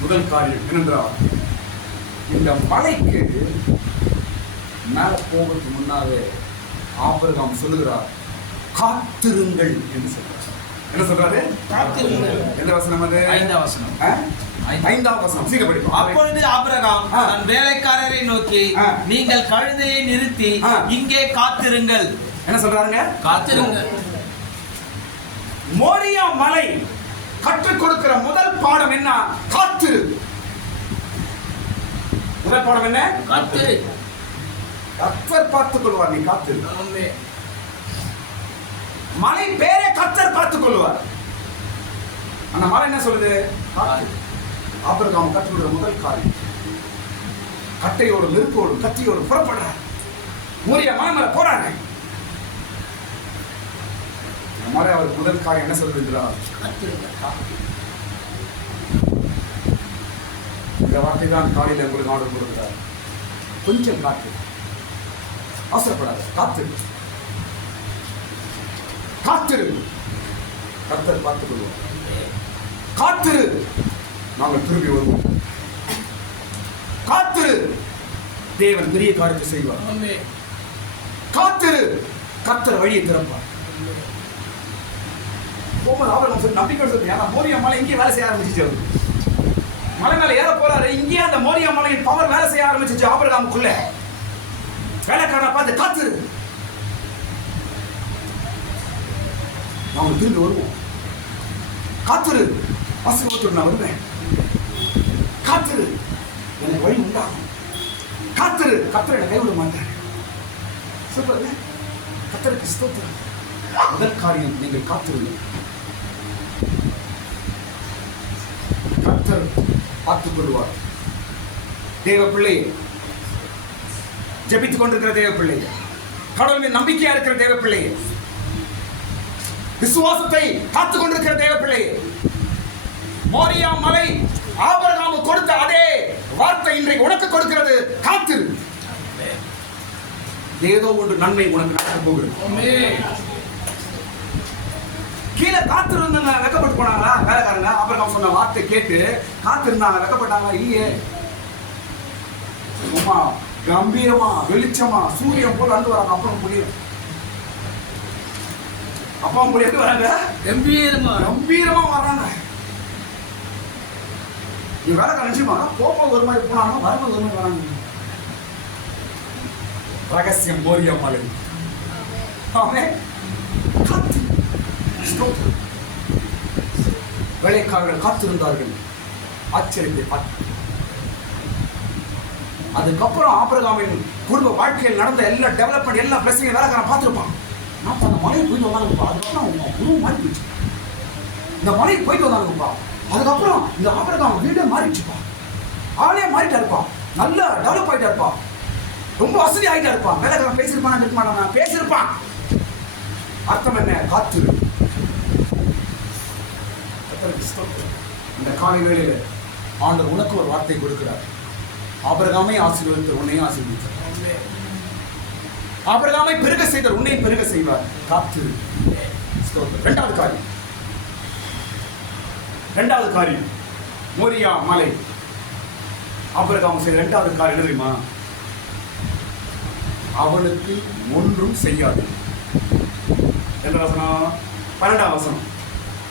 முதல் காரியம் என்னென்றால், இந்த மலைக்கு மேல போவதற்கு முன்னாலே ஆபிரகாம் சொல்லுகிறார், காத்திருங்கள் என்று சொல்றார். என்ன சொல்றாரு? காத்திருங்கள். எந்த வசனம் அது? 5ஆம் வசனம். 5ஆம் வசனம். சீக்கிரம் படிப்போம். அப்பொழுது ஆபிரகாம் தன் வேலைக்காரரை நோக்கி, நீங்கள் கழுதையை நிறுத்தி இங்கே காத்திருங்கள். என்ன சொல்றாருங்க? காத்திருங்கள். மோரியா மலை கற்றுக் கொடுக்கிற முதல் பாடம் என்ன? காத்திரு. முதல் பாடம் என்ன? காத்திரு. கர்த்தர் பார்த்துக் கொள்வார், நீ காத்திரு. ஆமென். மலை பேரே கர்த்தர் பார்த்துக் கொள்வார். அந்த மலை என்ன சொல்லுது? காத்திரு. ஆபிரகாம் கற்றுக் கொடுக்கிற முதல் காரியம், கட்டையோடு நெருப்போடு கத்தியோடு புறப்படுறார். மோரியா மலை மேல போறாங்க. அந்த மலை அவர் முதல் காரியம் என்ன சொல்லுகிறார்? இந்த வார்த்தை தான் காலையில் உங்களுக்கு ஆர்டர் கொடுக்கிறார். கொஞ்சம் காத்து, அவசரப்படாது, காத்திரு. காத்திரு, கர்த்தர் பார்த்துக் கொள்வார். காத்திரு, நாங்கள் திரும்பி வருவோம். காத்திரு, தேவன் பெரிய காரியத்தை செய்வார். ஆமென். காத்திரு, கர்த்தர் வழியை திறப்பார். போகும்போது ஆபிரகாம் சொல்லி நம்பிக்கை சொல்லி, ஏன்னா மோரியா மலை இங்கே வேலை செய்ய ஆரம்பிச்சிச்சு. அவரு மலை மேல ஏற போறாரு. இங்கே அந்த மோரியா மலையின் பவர் வேலை செய்ய ஆரம்பிச்சிச்சு ஆபிரகாமுக்குள்ள. வேலைக்காரனை பார்த்து, காத்திரு, நாம திரும்பி வருவோம். காத்திரு, ஆசீர்வாதத்தோடு நான் வருவேன். காத்திரு, எனக்கு வழி உண்டாகும். காத்திரு, கர்த்தர் என்னை கைவிட மாட்டார். சூப்பர், கர்த்தருக்கு ஸ்தோத்திரம். முதல் காரியம், நீங்கள் காத்திருங்கள். கர்த்தர் பார்த்துக் கொள்வார். தேவ பிள்ளையே, ஜெபித்துக் கொண்டிருக்கிற தேவ பிள்ளையே, கடவுள் மீது நம்பிக்கையா இருக்கிற தேவ பிள்ளையே, விசுவாசத்தை காத்துக் கொண்டிருக்கிற தேவ பிள்ளையே, மோரியா மலை ஆபிரகாமுக்கு கொடுத்த அதே வார்த்தை இன்றைக்கு உனக்கு கொடுக்கிறது. காத்திரு, ஏதோ ஒன்று நன்மை உனக்கு நடக்க போகிறது. ஆமென். கீழே காத்திருந்த வெக்கப்பட்டு போனாங்களா வேலைக்காரங்க? ஆபிரகாம் சொன்ன வார்த்தை கேட்டு காத்திருந்தாங்க, வெக்கப்பட்டாங்களா? இல்லையே. சும்மா கம்பீரமா வெளிச்சமா சூரியன் போல வந்து வராங்க. அப்புறம் புரியும், அப்பா உங்களை எப்படி வராங்க? கம்பீரமா வராங்க. நீ வேலைக்காரன் நிச்சயமா போப்ப ஒரு மாதிரி போனாங்க, வரும்போது ஒரு மாதிரி வராங்க. ரகசியம் மோரியா மலை. ஆமென். காத்து, ஸ்தோத்திரம். வேலைக்காரர்கள் காத்திருந்தார்கள். ஆச்சரியத்தை பார்த்து அதுக்கப்புறம் ஆபிரகாமின் குடும்ப வாழ்க்கையில் நடந்த எல்லா டெவலப்மெண்ட், எல்லா பிளஸிங் வேலைக்காரன் பார்த்துருப்பான். நான் அந்த மலையை போயிட்டு வந்தாங்கப்பா, அதுக்கப்புறம் குடும்பம் மாறி போயிடுச்சு. இந்த மலைக்கு போயிட்டு வந்தாங்கப்பா, அதுக்கப்புறம் இந்த ஆபிரகாம் வீடே மாறிடுச்சுப்பா, ஆளே மாறிட்டா இருப்பா, நல்லா டெவலப் ஆகிட்டா இருப்பா, ரொம்ப வசதி ஆகிட்டா இருப்பான். வேலைக்காரன் பேசியிருப்பான், இருக்க மாட்டான், பேசியிருப்பான். அர்த்தம் என்ன? காத்திரு. இந்த காலை வேளையில ஆண்டவர் உனக்கு ஒரு வார்த்தை கொடுக்கிறார். ஆபிரகாமை ஆசீர்வதித்தார், உன்னையும் ஆசீர்வதித்தார். ஆபிரகாமை பெருக செய்தார், உன்னையும் பெருக செய்வார். காத்திரு. இரண்டாவது காரியம் மோரியா மலை ஆபிரகாம் செய்த இரண்டாவது காரியம் என்ன தெரியுமா? அவனுக்கு ஒன்றும் செய்யாது. எந்த வசனம்? 12ஆம் வசனம்.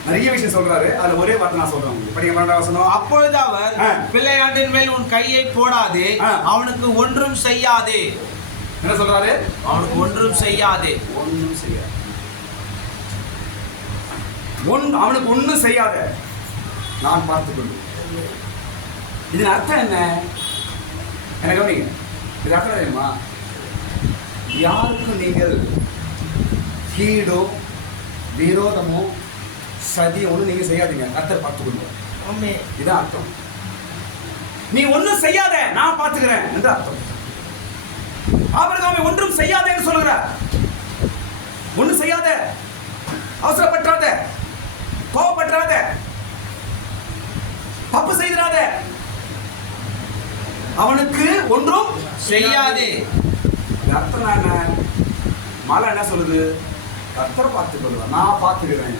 நிறைய விஷயம் சொல்றாரு, அதுல ஒரே வார்த்தை நான் சொல்றேன். படிங்க 12ஆம் வசனம். அப்பொழுது அவர், பிள்ளையாண்டின் மேல் உன் கையை போடாதே, அவனுக்கு ஒன்றும் செய்யாதே. என்ன சொல்றாரு? அவனுக்கு ஒன்றும் செய்யாதே. ஒன்றும் செய்யாது. அவனுக்கு ஒன்றும் செய்யாத, நான் பார்த்துக் கொள்வேன். இதன் அர்த்தம் என்ன? எனக்கு கவனிங்க. இது அர்த்தம் தெரியுமா? யாருக்கும் நீங்கள் கீடோ விரோதமோ சதியோ ஒன்றும் நீங்க செய்யாதீங்க, கர்த்தர் பார்த்துக் கொள்வார். இதான் அர்த்தம். நீ ஒன்றும் செய்யாத, நான் பார்த்துக்கிறேன் என்று அர்த்தம். ஆபிரகாமை ஒன்றும் செய்யாதேன்னு சொல்லுகிறார். ஒன்றும் செய்யாத, அவசரப்பற்றாத, கோபப்பற்றாத, தப்பு செய்திராத, அவனுக்கு ஒன்றும் செய்யாதே. அர்த்தம் என்ன? மலை என்ன சொல்லுது? கர்த்தர் பார்த்துக் கொள்வார், நான் பார்த்துக்கிறேன்.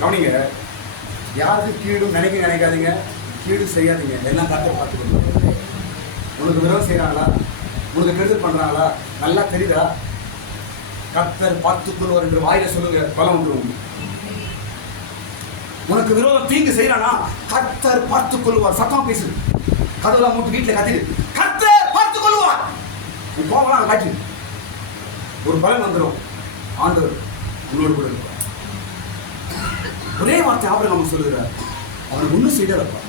கவனிங்க, யாருக்கு கீடும் நினைக்காதீங்க, கீடு செய்யாதீங்க, எல்லாம் கர்த்தர் பார்த்துக் கொள்வார். உனக்கு விரோதம் செய்யறாங்களா, உனக்கு கெடுதல் பண்றாங்களா, நல்லா தெரியுதா? கர்த்தர் பார்த்துக் கொள்வார் என்று வாயில சொல்லுங்க, பலம் உண்டு. உனக்கு விரோதம் தீங்கு செய்யறானா, கர்த்தர் பார்த்துக் கொள்வார். சத்தம் பேசு, கதவுலாம் மூட்டு வீட்டுல கத்திடு, கர்த்தர் பார்த்துக் கொள்வார். போகலாம் காட்டி ஒரு பலன் வந்துடும். ஆண்டவர் உன்னோடு கூட இருப்பார். ஒரே வார்த்தை ஆபிரகாம் சொல்லுகிறார், அவனுக்கு ஒன்றும் செய்யலப்பா.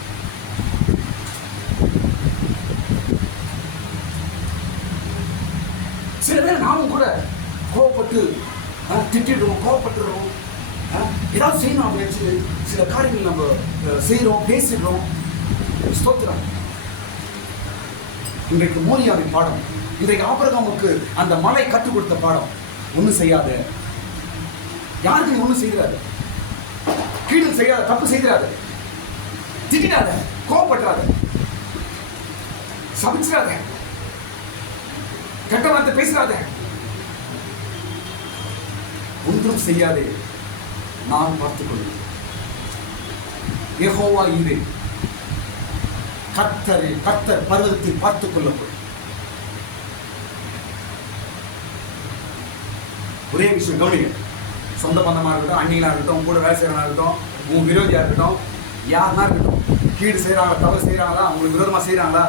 சில பேர் நாமும் கூட கோவப்பட்டு திட்டிடுறோம், கோவப்பட்டுறோம், ஏதாவது செய்யணும் அப்படின்னு சில காரியங்கள் நம்ம செய்யறோம், பேசிடுறோம். ஸ்தோத்திரம். இன்றைக்கு மோரியாவின் பாடம், இன்றைக்கு ஆபிரகாமுக்கு அந்த மலை கற்றுக் கொடுத்த பாடம். ஒன்றும் செய்யாத, யாருக்கு ஒன்றும் செய்கிறாரு, கீழ் செய்யாத, தப்பு செய்கிறாரு, திட்டாத, கோபப்பட்டாத, சமைச்சிடாத, கெட்ட வார்த்தை பேசுறாத, ஒன்றும் செய்யாதே, நான் பார்த்துக் கொள்வேன். யெகோவா ஈரே, கர்த்தர் பர்வதத்தில் பார்த்துக் கொள்ளப்படும். ஒரே விஷயம் கவனிங்க, சொந்த பந்தமா இருக்கட்டும், அண்ணிகளா இருக்கட்டும், கூட வேலை செய்யறவனா இருக்கட்டும், உங்க விரோதியா இருக்கட்டும், யாருன்னா இருக்கட்டும், கீடு செய்யறாங்களா, தவறு செய்யறாங்களா, உங்களுக்கு விரோதமா செய்யறாங்களா,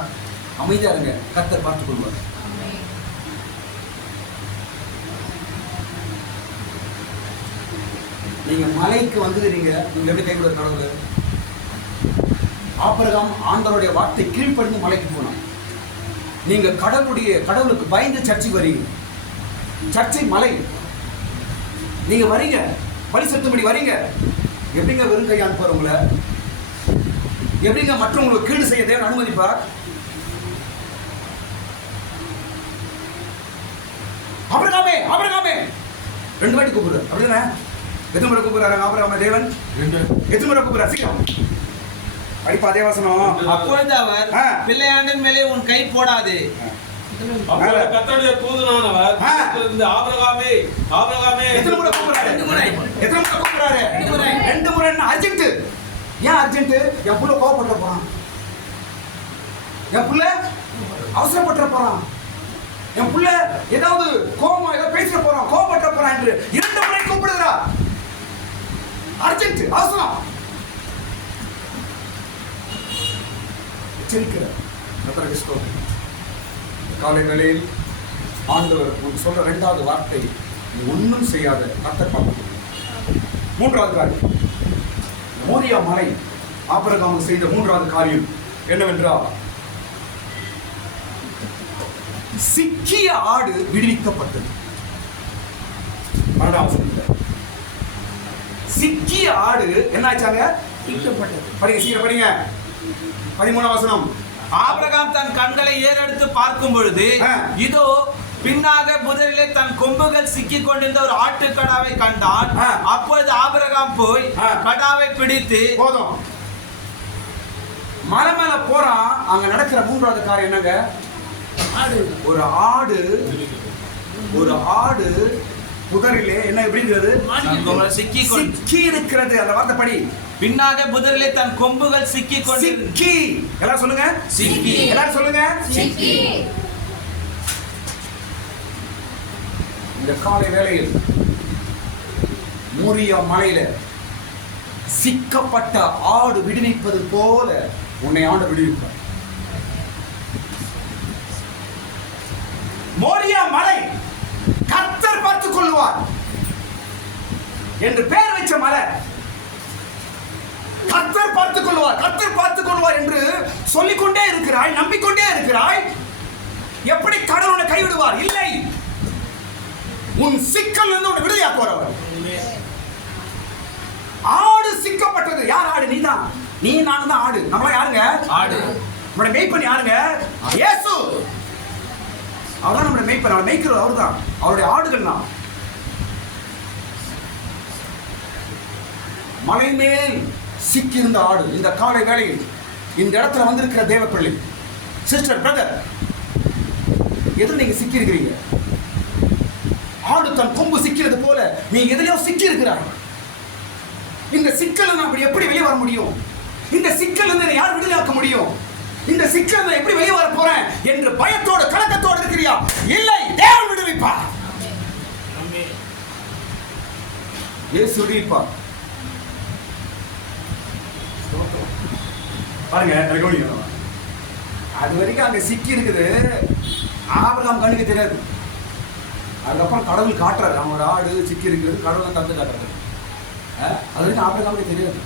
அமைதியா இருங்க, கர்த்தர் பார்த்துக் கொள்வார். நீங்க மலைக்கு வந்துடுறீங்க, நீங்க எப்படி கைவிட கடவுள்? ஆபிரகாம் ஆண்டவருடைய வார்த்தை கீழ்ப்படிந்து மலைக்கு போனான். நீங்க கடவுளுக்கு பயந்து சர்ச்சைக்கு வரீங்க. சர்ச்சை மலை, நீங்க வரீங்க, பலி செலுத்தும்படி வரீங்க. எப்படிங்க வெறும் கை அனுப்புவார் உங்களை? எப்படிங்க மற்றவங்களுக்கு கீடு செய்ய தேவன் அனுமதிப்பார்? ஆபிரகாமே, ஆபிரகாமே 2 வாட்டி கூப்பிடுறாரு. அப்படின்னா எத்தனை முறை கூப்பிடுறாரு ஆபிரகாமே தேவன்? எத்தனை முறை கூப்பிடுறாரு? சீக்கிரம் படிப்பா தேவசனம். அப்பொழுது அவர், பிள்ளையாண்டின் மேலே உன் கை போடாது. கர்த்தருடைய தூதனானவர் ஆபிரகாமே, ஆபிரகாமே எத்தனை முறை கூப்பிடுறாரு? 2 முறை. எத்தனை முறை கூப்பிடுறாரு? 2 முறை. என்ன அர்ஜென்ட்? ஏன் அர்ஜென்ட்? என் புள்ள கோவப்பட்ட போறான், என் புள்ள அவசரப்பட்ட போறான், என் புள்ள ஏதாவது கோபமா ஏதாவது பேசிட போறான், கோவப்பட்ட போறான் என்று 2 முறை கூப்பிடுகிறார். அர்ஜென்ட், அவசரம். காலை வேளையில் ஆண்டவர் சொல்ற 2வது வார்த்தை, ஒன்றும் செய்யாத, கர்த்தர் பார்த்துக் கொள்வார். 3வது காரியம், மோரியா மலை ஆபிரகாம் செய்த 3வது காரியம் என்னவென்றால், சிக்கிய ஆடு விடுவிக்கப்பட்டது. சிக்கிய ஆடு என்ன ஆச்சாங்க? படிங்க, சீக்கிரம் படிங்க. 13ஆம் வசனம். ஆபிரகாம் தன் கண்களை ஏறெடுத்து பார்க்கும் பொழுது, இதோ பின்னாக புதரிலே தன் கொம்புகள் சிக்கிக் கொண்டிருந்த ஒரு ஆட்டுக்கடாவை கண்டான். அப்பொழுது ஆபிரகாம் போய் கடாவை பிடித்து, போதும், மலை மேல போறான். அங்க நடக்கிற 3வது காரியம் என்னங்க? ஒரு ஆடு புதரிலே என்ன எப்படிங்கிறது? சிக்கி இருக்கிறது. அந்த வார்த்தை படி. பின்னாக புதரிலே தன் கொம்புகள் சிக்கிக் கொண்டு. சிக்கி. எல்லாரும் சொல்லுங்க, சிக்கி. எல்லாரும் சொல்லுங்க, சிக்கி. இந்த காலை வேளையில் மோரியா மலையில சிக்கப்பட்ட ஆடு விடுவிப்பது போல உன்னை ஆண்டு விடுவிப்பார். மோரியா மலை கர்த்தர் பார்த்துக் கொள்வார் என்று பெயர் வச்ச மலை. கர்த்தர் பார்த்துக் கொள்வார், கர்த்தர் பார்த்துக் கொள்வார் என்று சொல்லிக்கொண்டே இருக்கிறாய், நம்பிக்கொண்டே இருக்கிறாய். எப்படி கடவுள் உன்னை கைவிடுவார்? இல்லை. உன் சிக்கல் இருந்து உன்னை விடுதலையாக்குவார். ஆடு சிக்கப்பட்டது. யார் ஆடு? நீதான். நீ நானும் தான் ஆடு. நம்மளா யாருங்க? ஆடு. நம்மளோட மேய்ப்பன் யாருங்க? இயேசு. அவர்தான் நம்மளோட மேய்ப்பன். அவரை மேய்க்கிறது அவர் தான். அவருடைய ஆடுகள் தான். மலை மேல் சிக்கியிருந்த ஆடு இந்த காலை வேளையில் இந்த இடத்துல வந்திருக்கிற தேவ பிள்ளை, சிஸ்டர், பிரதர், எதில் நீங்க சிக்கி இருக்கிறீங்க? ஆடு தன் கொம்பு சிக்கிறது போல நீ எதிலையோ சிக்கி இருக்கிறாய். இந்த சிக்கல் நான் எப்படி வெளியே வர முடியும்? இந்த சிக்கல் யார் விடுதலையாக்க முடியும்? இந்த சிக்கல் எப்படி வெளியே வர போறேன் என்று பயத்தோடு கலக்கத்தோடு இருக்கிறியா? இல்லை, தேவன் விடுவிப்பார். இயேசு விடுவிப்பார். பாருங்க, அது வரைக்கும் அங்க சிக்கி இருக்குது. ஆபிரகாம் கண்ணுக்கு தெரியாது. அதுக்கப்புறம் கடவுள் காட்டுறாரு, அவனோட ஆடு சிக்கி இருக்கிறது, கடவுள் தந்து காட்டுறாரு. அது வரைக்கும் ஆபிரகாமுக்கு தெரியாது.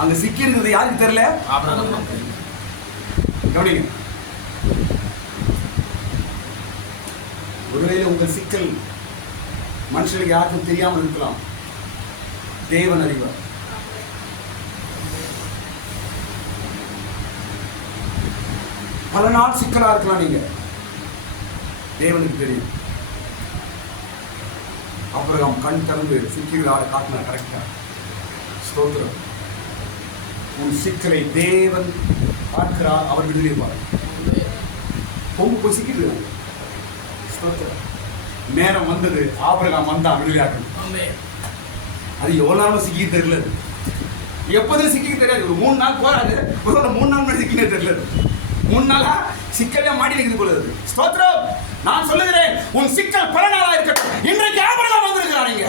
அங்க சிக்கி இருக்கிறது யாருக்கு தெரியல? ஆபிரகாம். கவனிங்க, ஒருவேளை உங்கள் சிக்கல் மனுஷனுக்கு யாருக்கும் தெரியாமல் இருக்கலாம், தேவன் அறிவார். பல நாள் சிக்கலா இருக்கலாம், நீங்க தேவனுக்கு தெரியும். ஆபிரகாம் கண் திறந்து சிக்கலாட காட்டினார். கரெக்டா? ஸ்தோத்திரம். உன் சிக்கலை தேவன் பார்க்கிறார், அவர் விடுவிப்பார். பொம்பு போய் சிக்கிட்டு நேரம் வந்தது, ஆபிரகாம் வந்தான் விடுவியாக்கணும். அது எவ்வளவு நேரமா சிக்கி தெரியல, எப்போதும் சிக்கி தெரியாது. ஒரு 3 நாள் போறாது, 3 நாள் முன்னாடி சிக்கினே தெரியல. 3 நாளா சிக்கல்ல மாட்டி நிற்கிறது போல இருக்கு. ஸ்தோத்திரம். நான் சொல்லுகிறேன், உன் சிக்கல் பல நாளா இருக்கட்டும், இன்றைக்கு ஆபிரகாம் வந்திருக்கிறாங்க.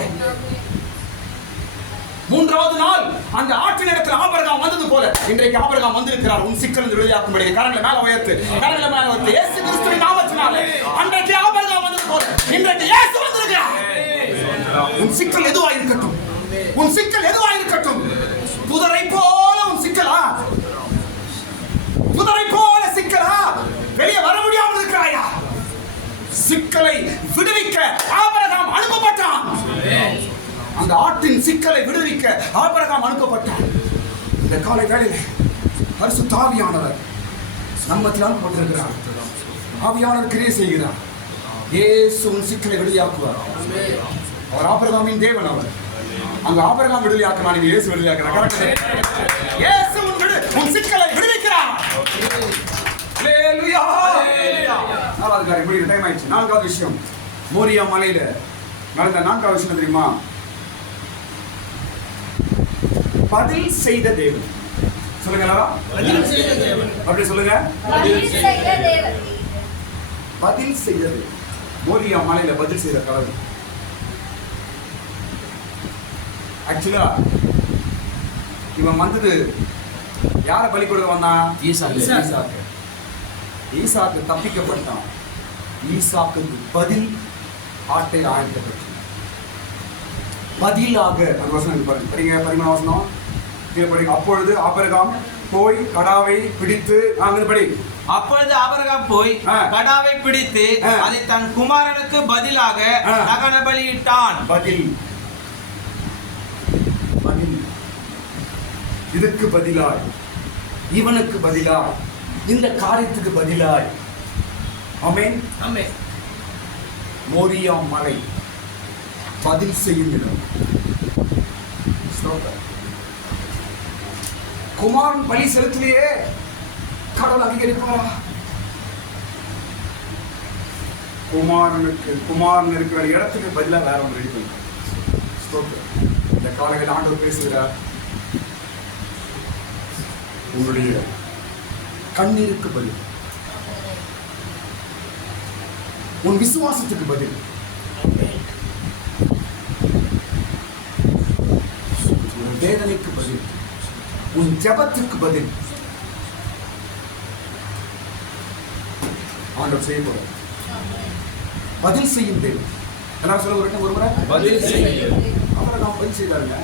3வது நாள் அந்த ஆற்றின் இடத்தில் ஆபிரகாம் வந்தது போல இன்றைக்கு ஆபிரகாம் வந்திருக்கிறார். உன் சிக்கல் விடுதலையாக்கும்படி கரங்களை மேல உயர்த்து, கரங்களை மேல உயர்த்து. இயேசு கிறிஸ்துவின் நாமத்தினாலே அன்றைக்கு ஆபிரகாம் வந்தது போல இன்றைக்கு இயேசு வந்திருக்கிறார். உன் சிக்கல் எதுவா இருக்கட்டும், உன் சிக்கல் எதுவா இருக்கட்டும், புதரை போல உன் சிக்கலா, புதரை போல சிக்கலா, வெளியே வர முடியாமல் இருக்கிறாயா? சிக்கலை விடுவிக்க ஆபிரகாம் அனுப்பப்பட்டான். அந்த ஆட்டின் சிக்கலை விடுவிக்க ஆபிரகாம் அனுப்பப்பட்டார். இந்த காலை வேளையிலே பரிசுத்த ஆவியானவர் நம்மத்தில் அனுப்பப்பட்டிருக்கிறார். ஆவியானவர் கிரியை செய்கிறார். இயேசு உன் சிக்கலை விடுதலையாக்குவார். அவர் ஆபிரகாமின் தேவன். அவர் அங்க ஆபிரகாம் விடுதலையாக்கினார், நீங்க இயேசு விடுதலையாக்கிறார். இயேசு உன் சிக்கலை விடுவிக்கிறார். ஹல்லேலூயா. நாலாவது காரியம் முடிய டைம் ஆயிடுச்சு. 4வது விஷயம், மோரியா மலையில நடந்த 4வது விஷயம் தெரியுமா? பதில் செய்த தேவன். சொல்லுங்க எல்லாரும், அப்படி சொல்லுங்க. பதில் செய்தது. மோரியா மலையில பதில் செய்த கடவுள். ஆக்சுவலா இவன் வந்தது யார பலி கொடுக்க வந்தான்? ஈசாக்கு. ஈசாக்கு தப்பிக்கப்பட்டான். ஈசாக்குக்கு பதில் ஆட்டை ஆயத்தப்பட்டு பதிலாக அந்த வசனம் பாருங்க, படிங்க. 13 வசனம் படிங்க. அப்பொழுது ஆபிரகாம் போய் கடாவை பிடித்து, படி. அப்பொழுது ஆபிரகாம் போய் கடாவை பிடித்து அதை தன் குமாரனுக்கு பதிலாக தகன பலியிட்டான். பதில், பதில். இதுக்கு பதிலாய், இவனுக்கு பதிலாய், இந்த காரியத்துக்கு பதிலாய். ஆமென், ஆமென். மோரியா மலை பதில் செய்யும் இடம். குமாரன் பலி செலுத்திலேயே கடவுள் அங்கீகரிப்பாரா? குமாரன் இருக்கிற இடத்துக்கு பதிலாக வேற ஒன்று ரெடி பண்ணுறார். இந்த காலையில் ஆண்டவர் பேசுகிறார், உங்களுடைய கண்ணீருக்கு பதில், உன் விசுவாசத்துக்கு பதில், உன் வேதனைக்கு பதில், உன் ஜெபத்துக்கு பதில் ஆண்டவர் செய்ய போறார். பதில் செய்யும் தேவன். என்ன சொல்ல ஒரு முறை பதில் செய்யும். அவரை நாம் பதில் செய்தாருங்க.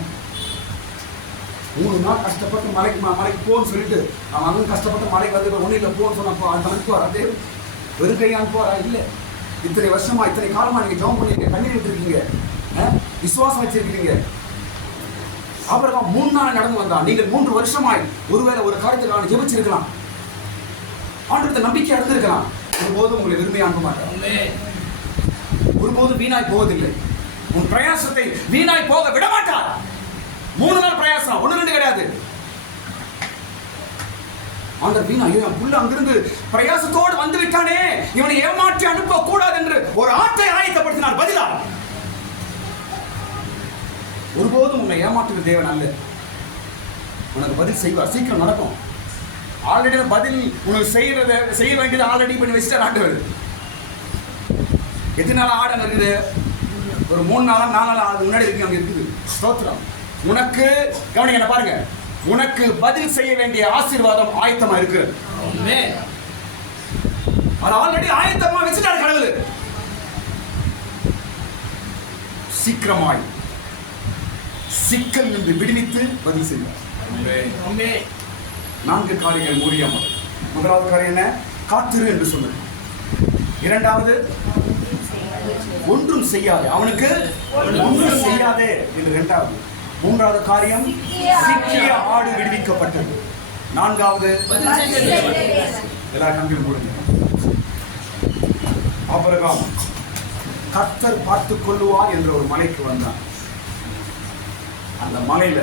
3 நாள் கஷ்டப்பட்டு மலைக்கு போன்னு சொல்லிட்டு அவன் அங்கே கஷ்டப்பட்டு மலைக்கு வந்து ஒன்றும் இல்லை போன்னு சொன்னப்போ அந்த அனுப்புவார். அதே வெறும் கை அனுப்புவாரா? இல்லை. இத்தனை வருஷமா, இத்தனை காலமா நீங்க ஜெபம் பண்ணீங்க, கண்ணீர் விட்டுருக்கீங்க, விசுவாசம் வச்சிருக்கீங்க. ஆபிரகாம் 3 நாள் நடந்து வந்தான். நீங்கள் 3 வருஷமாய் ஒருவேளை ஒரு காரியத்துக்கான ஜெபிச்சிருக்கலாம், ஆண்டவர்கிட்ட நம்பிக்கை இருந்திருக்கலாம். ஒருபோதும் உங்களை விரும்பி அனுப்ப மாட்டார். ஒருபோதும் வீணாய் போவதில்லை. உன் பிரயாசத்தை வீணாய் போக விட மாட்டார். 3 நாள் பிரயாசம், 1 2 கிடையாது. அந்த வீண் ஐயோ என் புள்ள அங்கிருந்து பிரயாசத்தோடு வந்து விட்டானே, இவனை ஏமாற்றி அனுப்ப கூடாது என்று ஒரு ஆட்டை ஆயத்தப்படுத்தினார். பதிலா ஒருபோதும் உன்னை ஏமாற்றுகிற தேவன் அல்ல. உனக்கு பதில் செய்வார், சீக்கிரம் நடக்கும். ஆல்ரெடி பதில் உனக்கு செய்ய வேண்டியது ஆல்ரெடி பண்ணி வச்சுட்டார் ஆண்டவர். எத்தனை நாள் ஆடம் இருக்குது? ஒரு 3 நாளா 4 நாள் அது முன்னாடி இருக்கு, அங்க இருக்குது. ஸ்தோத்திரம். உனக்கு கவனிங்க, என்ன பாருங்க, உனக்கு பதில் செய்ய வேண்டிய ஆசீர்வாதம் ஆயத்தமா இருக்கு. அது ஆல்ரெடி ஆயத்தமா வச்சுட்டாரு கடவுள். சீக்கிரமாய் சிக்கல் நின்று விடுவித்து பதில் செய்வார். 4 காரியங்கள் மூடியாமல். முதலாவது காரியம் என்ன? காத்திரு என்று சொன்னது. இரண்டாவது, ஒன்றும் செய்யாதே, அவனுக்கு ஒன்றும் செய்யாதே என்று இரண்டாவது. மூன்றாவது காரியம், சிக்கிய ஆடு விடுவிக்கப்பட்டது. நான்காவது, எல்லா கண்களும் மூடுங்க. ஆபிரகாம் கர்த்தர் பார்த்துக் கொள்ளுவார் என்ற ஒரு மலைக்கு வந்தான். அந்த மலையில